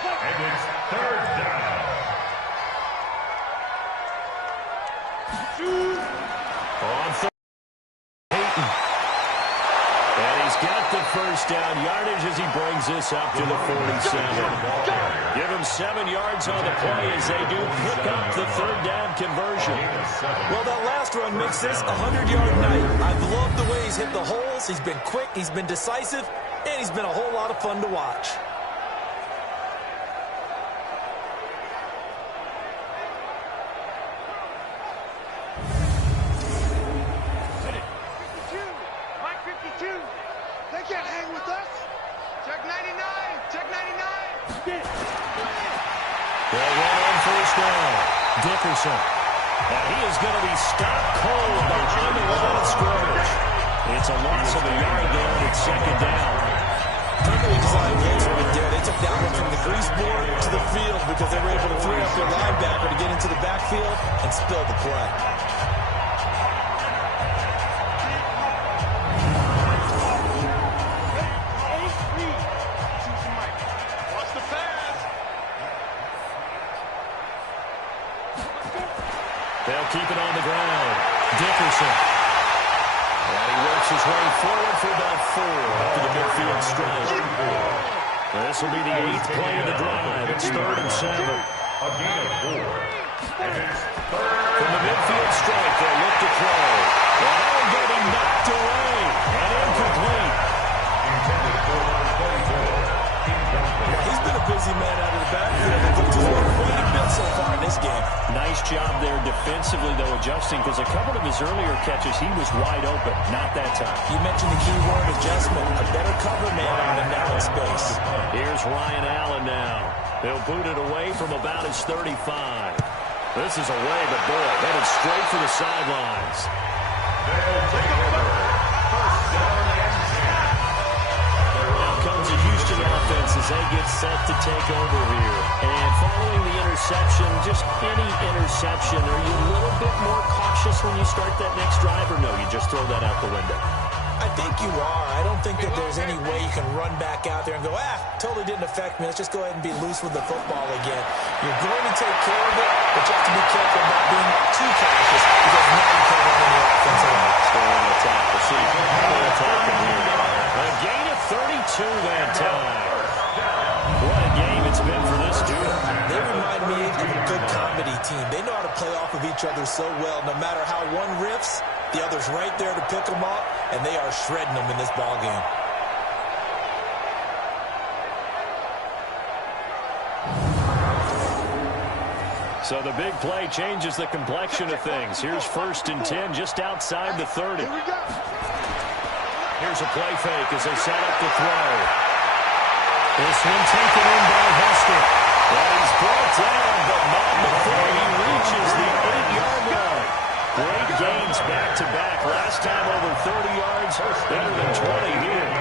And it's third down. On third, Peyton. And he's got the first down yardage as he brings this up to the 47. Give him 7 yards on the play as they do pick up the third down conversion. Well, that last run makes this a 100-yard night. I've loved the way he's hit the holes. He's been quick, he's been decisive, and he's been a whole lot of fun to watch. first down. Dickerson. And he is going to be stopped cold behind the line of scrimmage. It's a loss of a yard there, and it's second down. Perfectly designed plays right there. They took that one from the grease board to the field because they were able to free up their linebacker to get into the backfield and spill the play. They'll keep it on the ground. Dickerson. And he works his way forward for about 4 after the midfield strike. This will be the 8th play of the drive. It's 3rd and 7. A gain of 4. And it's 3rd. From the midfield strike, they'll look to throw. And that'll get him knocked away. And incomplete. Intended for number 24. He's been a busy man out of the backfield. They've looked to work quite a bit so far in this game. Nice job there defensively, though, adjusting, because a couple of his earlier catches, he was wide open. Not that time. You mentioned the key word, adjustment. A better cover man on the now in space. Here's Ryan Allen now. They'll boot it away from about his 35. This is away, but boy, headed straight for the sidelines. They'll take over. First down and 10. Now comes the Houston offense as they get set to take over here. And following the interception, just any interception, are you a little bit more cautious when you start that next drive, or no, you just throw that out the window? I think you are. I don't think that there's any way you can run back out there and go, totally didn't affect me. Let's just go ahead and be loose with the football again. You're going to take care of it, but you have to be careful about being too cautious because now you can't run any offense at all. Stay on the tackle. See, full attacking here. A gain of 32 that time. What a game it's been for this dude. They remind me of a good comedy team. They know how to play off of each other so well. No matter how one riffs, the other's right there to pick them up, and they are shredding them in this ball game. So the big play changes the complexion of things. Here's 1st and 10 just outside the 30. Here's a play fake as they set up the throw. This one taken in by Hester. And he's brought down, but not before he reaches the 8-yard line. Great gains back-to-back. Last time over 30 yards, better than 20 here.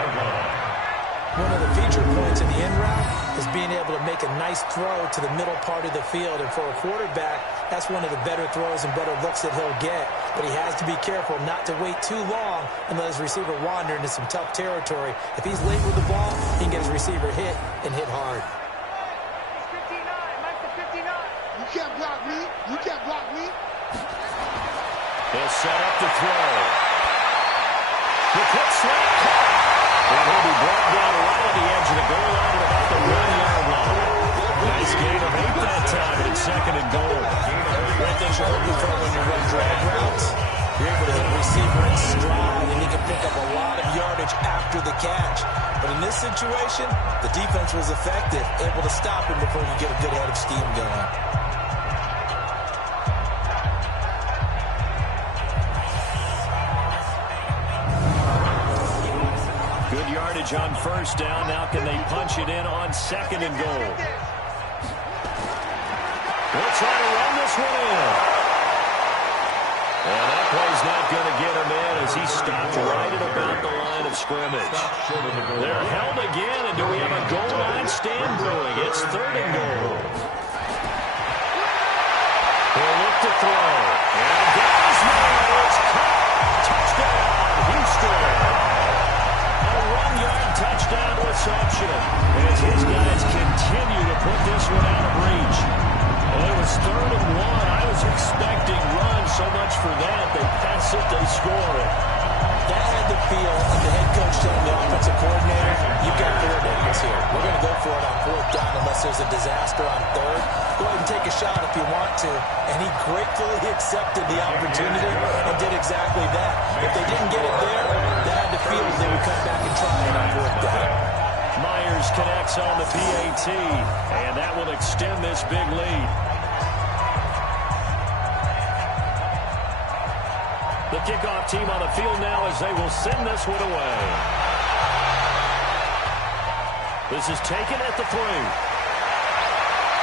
One of the feature points in the end route is being able to make a nice throw to the middle part of the field. And for a quarterback, that's one of the better throws and better looks that he'll get. But he has to be careful not to wait too long and let his receiver wander into some tough territory. If he's late with the ball, he can get his receiver hit and hit hard. 59, Mike the 59. You can't block me. You can't block me. He'll set up the throw. The quick slant caught. And he'll be brought down right on the edge of the goal line at about the 1-yard line. Nice gain of 8 that time, and it's 2nd and goal. One thing you're hoping for when you run drag routes, you're able to hit a receiver in stride, and he can pick up a lot of yardage after the catch. But in this situation, the defense was effective, able to stop him before you get a good head of steam going. Good yardage on 1st down. Now can they punch it in on 2nd and goal? They'll try to run this one in. And that play's not going to get him in as he stopped right at about the line of scrimmage. They're held again, and do we have a goal line stand brewing? It's 3rd and goal. He'll look to throw. And goes now. It's caught. Touchdown, Houston. A 1-yard touchdown reception as his guys continue to put this one out of reach. Well, it was 3rd and 1. I was expecting run, so much for that. They pass it, they score it. That had the feel of the head coach telling the offensive coordinator, you've got 4 downs here. We're going to go for it on 4th down unless there's a disaster on 3rd. Go ahead and take a shot if you want to. And he gratefully accepted the opportunity and did exactly that. If they didn't get it there, that had the feel that they would come back and try it on 4th down. Myers connects on the PAT, and that will extend this big lead. The kickoff team on the field now as they will send this one away. This is taken at the 3.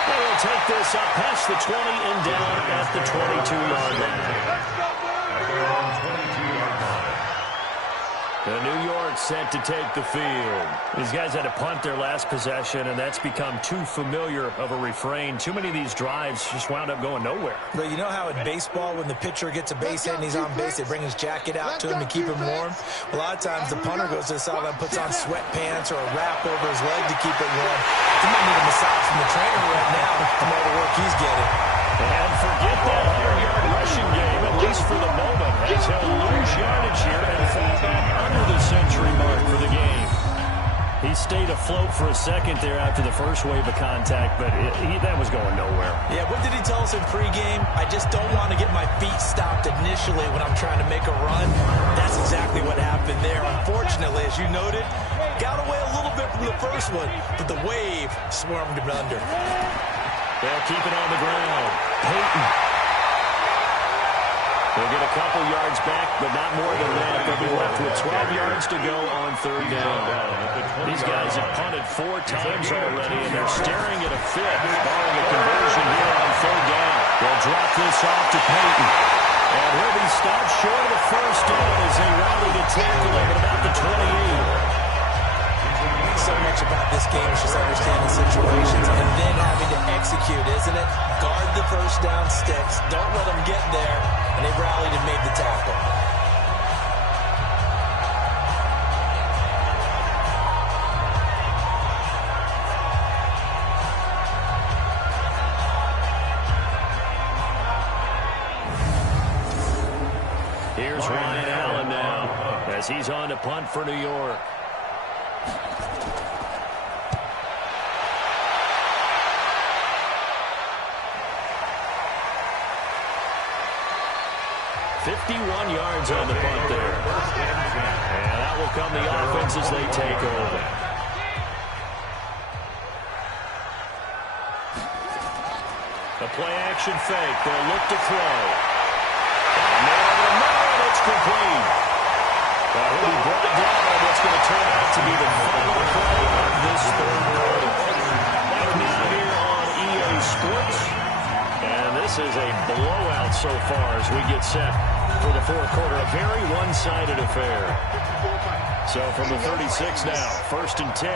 They will take this up past the 20 and down at the 22-yard line. At their own 22-yard line. The New York set to take the field. These guys had to punt their last possession, and that's become too familiar of a refrain. Too many of these drives just wound up going nowhere. But you know how in baseball, when the pitcher gets a base hit and he's on base, they bring his jacket out to him to keep him warm? A lot of times the punter goes to the sideline, puts on sweatpants or a wrap over his leg to keep it warm. He might need a massage from the trainer right now from all the work he's getting. And forget that 100-yard rushing game, at least for the moment, as he'll lose yardage here and fall back under the century mark for the game. He stayed afloat for a second there after the first wave of contact, but that was going nowhere. Yeah, what did he tell us in pregame? I just don't want to get my feet stopped initially when I'm trying to make a run. That's exactly what happened there. Unfortunately, as you noted, got away a little bit from the first one, but the wave swarmed him under. They'll keep it on the ground. Peyton. They'll get a couple yards back, but not more than that. They'll be left with 12 yards to go on third down. These guys have punted 4 times already, and they're staring at a fifth, barring a conversion here on third down. They'll drop this off to Peyton. And he'll be stopped short of the first down as they rally to tackle him at about the 28. So much about this game is just understanding situations and then having to execute, isn't it? Guard the first down sticks. Don't let them get there. And they rallied and made the tackle. Here's Ryan Allen now as he's on to punt for New York. 51 yards on the punt there. And that will come the offense as they take over. A play-action fake. They'll look to throw. And there over the middle, and it's complete. He'll be brought down on what's going to turn out to be the final play of this third quarter. Back now here on EA Sports. And this is a blowout so far as we get set for the fourth quarter. A very one-sided affair. So from the 36 now, 1st and 10.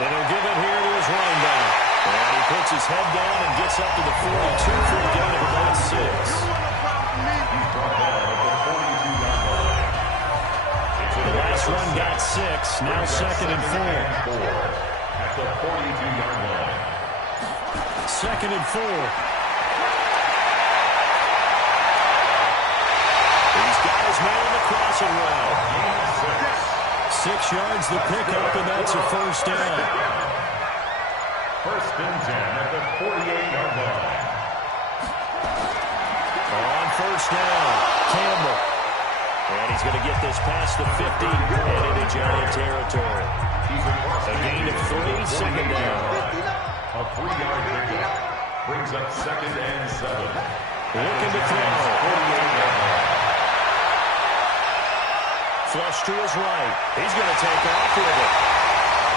And he'll give it here to his running back. And he puts his head down and gets up to the 42 for a gain of about 6. The last run got 6. Now 2nd and 4. At the 42-yard line. 2nd and 4. He's got his man on the crossing route. 6 yards the pickup, and that's a first down. 1st and 10 at the 48-yard line. On first down, Campbell. And he's going to get this past the 50 and into Giant territory. A gain of 3, 2nd down. A 3-yard pickup brings up 2nd and 7. Looking to throw. 48-yard line. Flush to his right. He's going to take off with it.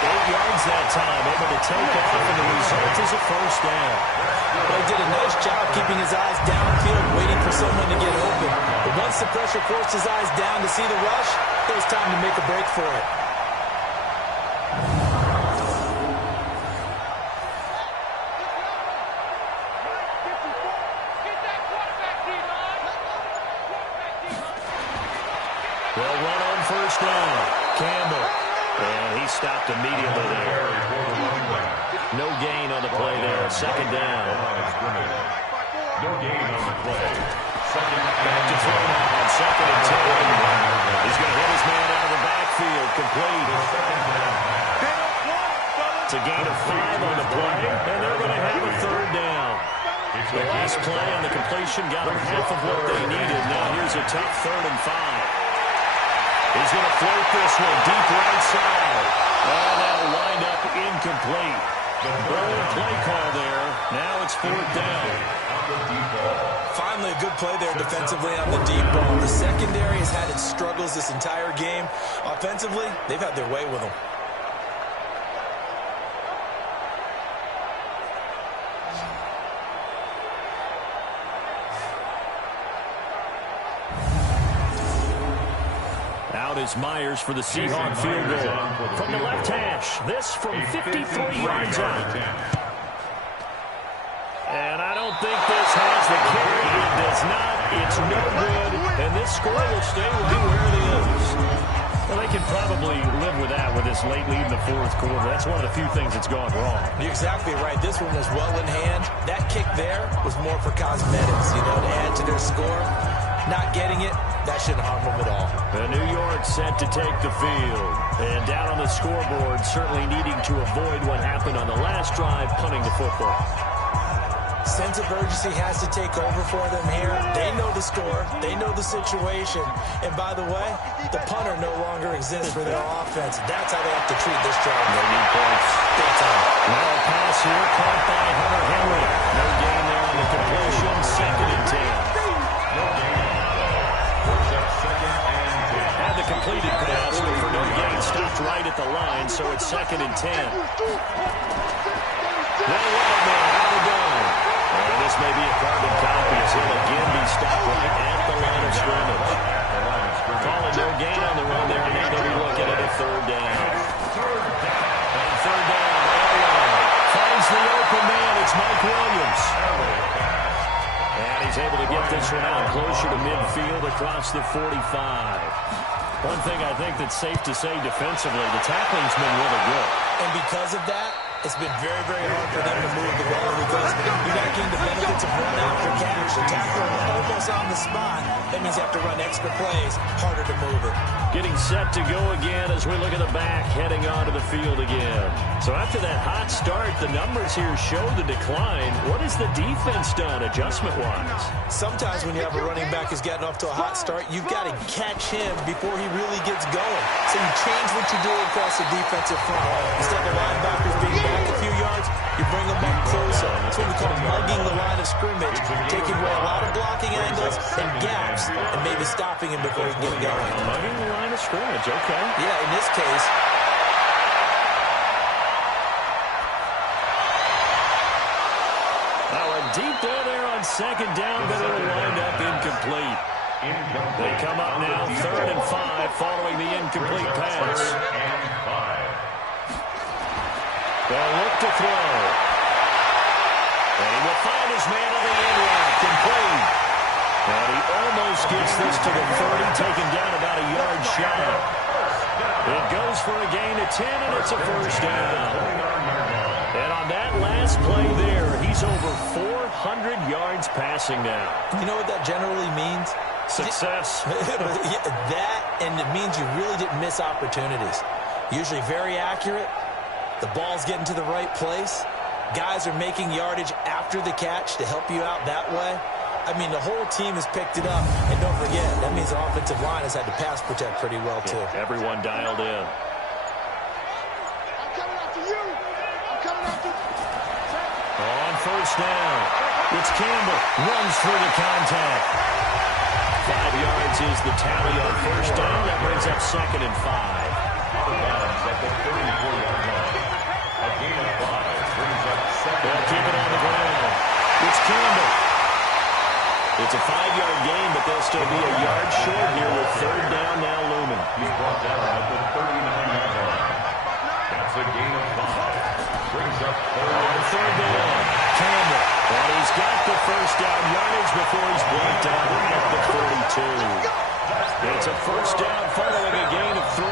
8 yards that time, able to take off, and the result is a first down. Well, he did a nice job keeping his eyes downfield, waiting for someone to get open. But once the pressure forced his eyes down to see the rush, it was time to make a break for it. They'll run on first down. Campbell. And he stopped immediately there. No gain on the play there. 2nd down. No gain on the play. Back to throw now on 2nd and 10. He's going to hit his man out of the backfield. Complete. It's a gain of 5 on the play. And they're going to have a 3rd down. The last play on the completion got them half of what they needed. Now here's a tough 3rd and 5. He's going to float this one deep right side. And that'll wind up incomplete. Bold play call there. Now it's 4th down. Finally, a good play there defensively on the deep ball. The secondary has had its struggles this entire game. Offensively, they've had their way with them. out is Myers for the Seahawk field goal. From the left hash, this from 53 yards out. And I don't think this has the carry. It does not. It's no good. And this score will stay right where it is. Well, they can probably live with that with this late lead in the fourth quarter. That's one of the few things that's gone wrong. You're exactly right. This one was well in hand. That kick there was more for cosmetics, to add to their score. Not getting it, that shouldn't harm them at all. New York set to take the field. And down on the scoreboard, certainly needing to avoid what happened on the last drive, punting the football. Sense of urgency has to take over for them here. They know the score. They know the situation. And by the way, the punter no longer exists for their offense. That's how they have to treat this drive. They need points. Big time. Now a pass here caught by Hunter Henry. No gain there on the completion. 2nd and 10. Had the completed pass, but for no gain, stopped right at the line, so it's 2nd and 10. Now Wildman out of down. This may be a carbon copy as he'll again be stopped right at the line of scrimmage. Calling no gain on the run there, and now they'll be looking at a 3rd down. And 3rd down, Elway finds the open man. It's Mike Williams. And he's able to get this one out closer to midfield across the 45. One thing I think that's safe to say defensively, the tackling's been really good. And because of that, it's been very, very hard for them to move the ball because you're not getting the benefits of run after catch. The tackle almost on the spot. That means you have to run extra plays. Harder to move it. Getting set to go again as we look at the back, heading onto the field again. So after that hot start, the numbers here show the decline. What has the defense done adjustment-wise? Sometimes when you have a running back who's gotten off to a hot start, you've got to catch him before he really gets going. So you change what you do across the defensive front. Instead of the linebackers being back a few yards, you bring them up closer. That's what we call mugging the line of scrimmage, taking away a lot of blocking angles and gaps, and maybe stopping him before he can get going. Mugging the line of scrimmage, okay. Yeah, in this case. Now a deep ball there on 2nd down, but it'll wind up incomplete. They come up now 3rd and 5 following the incomplete pass. They'll look to throw. And he will find his man on the end route. Complete. And he almost gets this to the 30, taken down about a yard shy. It goes for a gain of 10, and it's a 1st down. And on that last play there, he's over 400 yards passing now. You know what that generally means? Success. That, and it means you really didn't miss opportunities. Usually very accurate. The ball's getting to the right place. Guys are making yardage after the catch to help you out that way. I mean, the whole team has picked it up. And don't forget, that means the offensive line has had to pass protect pretty well, too. Everyone dialed in. I'm coming after you. I'm coming after you. On 1st down, it's Campbell. Runs through the contact. 5 yards is the tally on 1st down. That brings up 2nd and 5. Out of bounds at the 34-yard line. A gain of 5 brings up 2nd. They'll keep it on the ground. It's Campbell. It's a 5-yard gain, but they'll still be a yard short here with 3rd down now looming. He's brought down at the 39-yard line. That's a gain of 5. Brings up 3rd down. Campbell. And he's got the 1st down yardage before he's brought down at the 42. It's a 1st down following a gain of 3.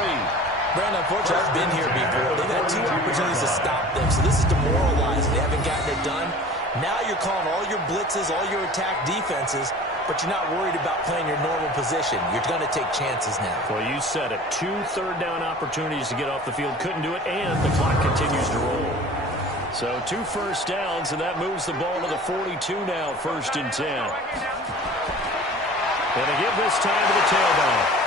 Brandon, unfortunately, I've been here before. They've had 2 opportunities to stop them, so this is demoralizing. They haven't gotten it done. Now you're calling all your blitzes, all your attack defenses, but you're not worried about playing your normal position. You're going to take chances now. Well, you said it. 2 3rd down opportunities to get off the field. Couldn't do it, and the clock continues to roll. So 2 1st downs, and that moves the ball to the 42 now, 1st and 10. And they give this time to the tailback.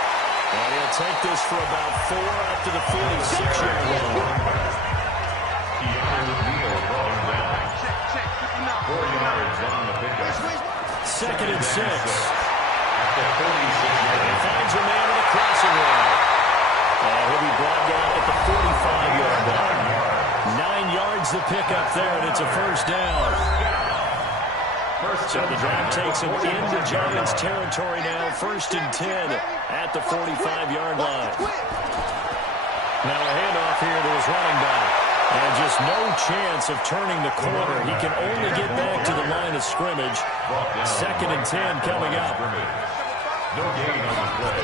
And he'll take this for about 4 up to the 46-yard line. 4 yards on the pickup. 2nd and 6. At the 46-yard He line. finds a man in the crossing route. He'll be brought down at the 45-yard line. 9 yards the pickup there, and it's a 1st down. So the drive takes him into Giants territory now. 1st and 10 at the 45-yard line. Now a handoff here to his running back. And just no chance of turning the corner. He can only get back to the line of scrimmage. 2nd and 10 coming up. No gain on the play.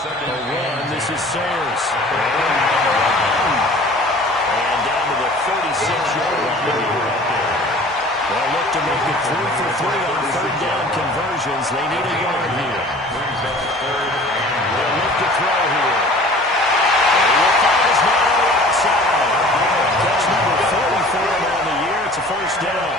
The run, this is Sayers. And down to the 36-yard line. They'll look to make it 3 for 3 on 3rd down conversions. They need a yard here. They'll look to throw here. And the find his man on the outside. Catch number 40 for him on the year. It's a 1st down.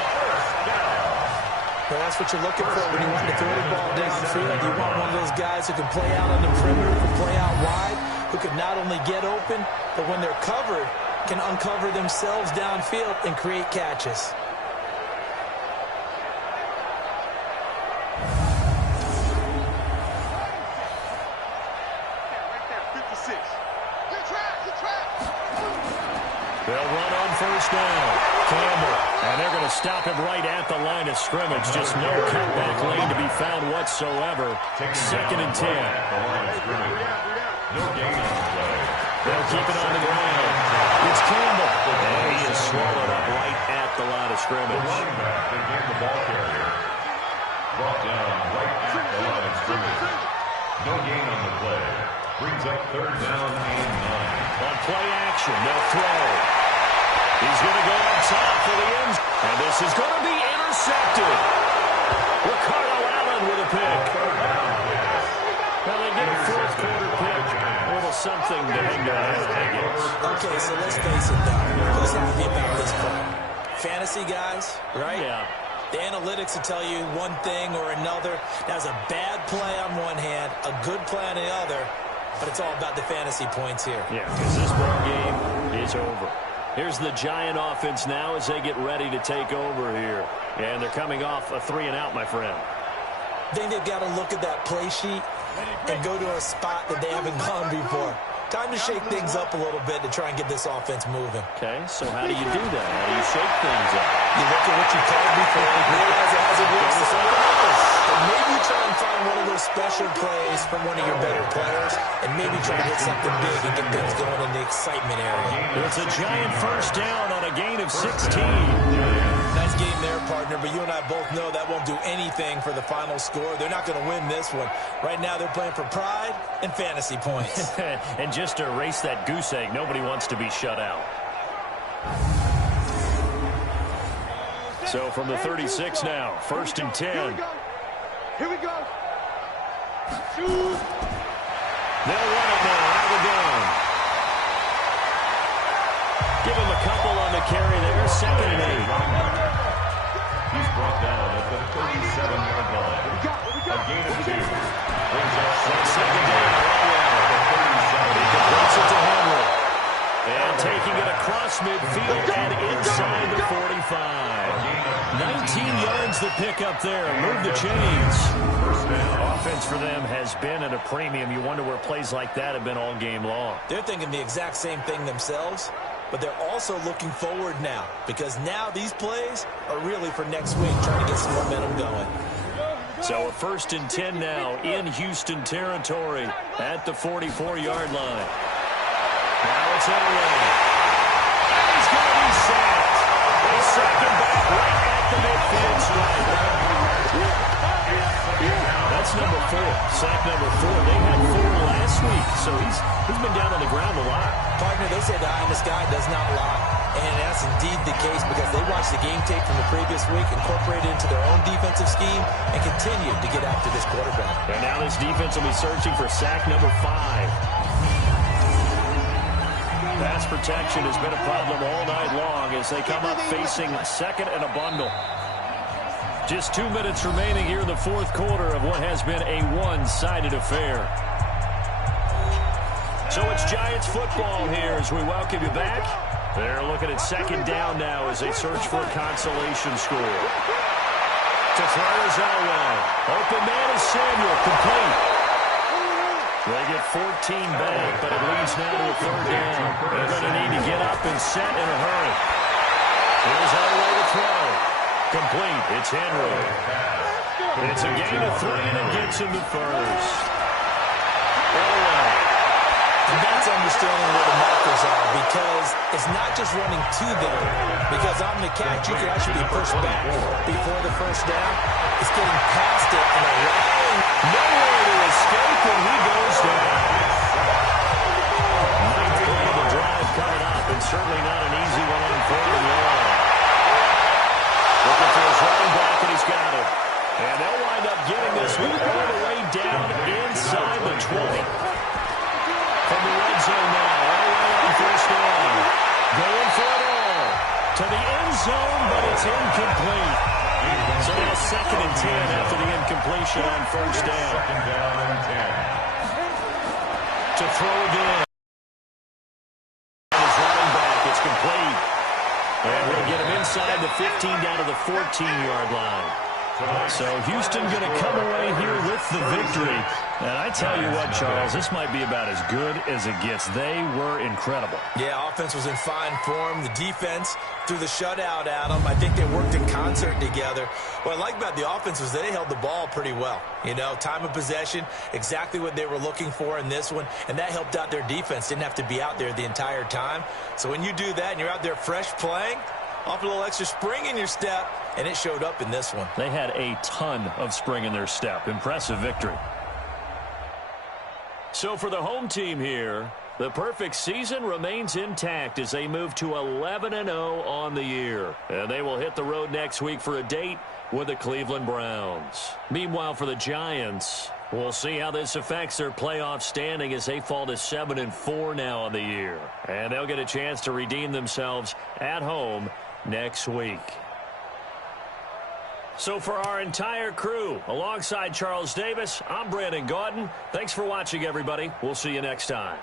Well, that's what you're looking for when you want to throw the ball downfield. You want one of those guys who can play out on the perimeter, who can play out wide, who can not only get open, but when they're covered, can uncover themselves downfield and create catches. They'll run on 1st down. Campbell. And they're going to stop him right at the line of scrimmage. Just no cutback lane to be found whatsoever. 2nd and 10. No gain on the play. They'll keep it on the ground. It's Campbell. And he is swallowed up right at the line of scrimmage. Running back again, the ball carrier. Brought down right at the line of scrimmage. No gain on the play. Brings up 3rd down and 9. On play action, they'll throw. He's going to go up top for the end. And this is going to be intercepted. Ricardo Allen with a pick. Well, they get a 4th quarter pick. A little something to hang their hat, I guess. Okay, so let's face it, though. Who's happy about this play? Fantasy guys, right? Yeah. The analytics will tell you one thing or another. That was a bad play on one hand, a good play on the other. But it's all about the fantasy points here. Yeah, because this ball game is over. Here's the Giant offense now as they get ready to take over here. And they're coming off a 3-and-out, my friend. I think they've got to look at that play sheet and go to a spot that they haven't gone before. Time to shake things up a little bit to try and get this offense moving. Okay, so how do you do that? How do you shake things up? You look at what you called before, realize it hasn't worked for something else. And maybe try and find one of those special plays from one of your better players, and maybe try to hit something big and get things going in the excitement area. It's a Giant 1st down on a gain of 16. Nice game there, partner, but you and I both know that won't do anything for the final score. They're not going to win this one. Right now, they're playing for pride and fantasy points. And just to erase that goose egg, nobody wants to be shut out. So from the 36 now, 1st and 10. Here we go. Shoot. They'll run it now out of the gun. Give him a couple on the carry there. 2nd and 8. He's brought down at the 37-yard line. A gain of 2. Brings up 2nd down. He completes it to Henry. And taking it across midfield and inside the 45. 19 yards to pick up there. Move the chains. Offense for them has been at a premium. You wonder where plays like that have been all game long. They're thinking the exact same thing themselves, but they're also looking forward now because now these plays are really for next week, trying to get some momentum going. So a 1st and 10 now in Houston territory at the 44-yard line. Now it's Henry. He's going to be sacked. They sack him back right at the midfield stripe. That's number 4. Sack number 4. They had 4 last week, so he's been down on the ground a lot. Partner, they say the eye in the sky does not lie. And that's indeed the case because they watched the game tape from the previous week, incorporated it into their own defensive scheme, and continued to get after this quarterback. And now this defense will be searching for sack number 5. Pass protection has been a problem all night long as they come up facing 2nd and a bundle. Just 2 minutes remaining here in the 4th quarter of what has been a one-sided affair. So it's Giants football here as we welcome you back. They're looking at 2nd down now as they search for a consolation score. To throw is Elway. Open man is Samuel, complete. They get 14 back, but it leads now to a 3rd down. They're going to need to get up and set in a hurry. Here's Elway to throw. Complete. It's Henry. It's a gain of 3, and it gets him to first. And that's understanding where the markers are, because it's not just running to them. Because on the catch, you can actually be pushed back before the first down. It's getting past it and allowing nowhere to escape, and he goes down. Ninth play of the drive coming up, and certainly not an easy one on 3rd and long. Looking for his running back, and he's got it. And they'll wind up getting this all the way down inside the 20. From the red zone now, all the way on 1st down. Going for it all. To the end zone, but it's incomplete. So now 2nd and 10 after the incompletion on 1st down. 2nd down and 10. To throw again. His running back, it's complete. And we'll get him inside the 15 down to the 14-yard line. So Houston going to come away here with the victory. And I tell you what, Charles, this might be about as good as it gets. They were incredible. Yeah, offense was in fine form. The defense threw the shutout at them. I think they worked in concert together. What I like about the offense was they held the ball pretty well. You know, time of possession, exactly what they were looking for in this one. And that helped out their defense. Didn't have to be out there the entire time. So when you do that and you're out there fresh playing, off a little extra spring in your step, and it showed up in this one. They had a ton of spring in their step. Impressive victory. So for the home team here, the perfect season remains intact as they move to 11-0 on the year. And they will hit the road next week for a date with the Cleveland Browns. Meanwhile, for the Giants, we'll see how this affects their playoff standing as they fall to 7-4 now on the year. And they'll get a chance to redeem themselves at home next week. So for our entire crew, alongside Charles Davis, I'm Brandon Gaudin. Thanks for watching, everybody. We'll see you next time.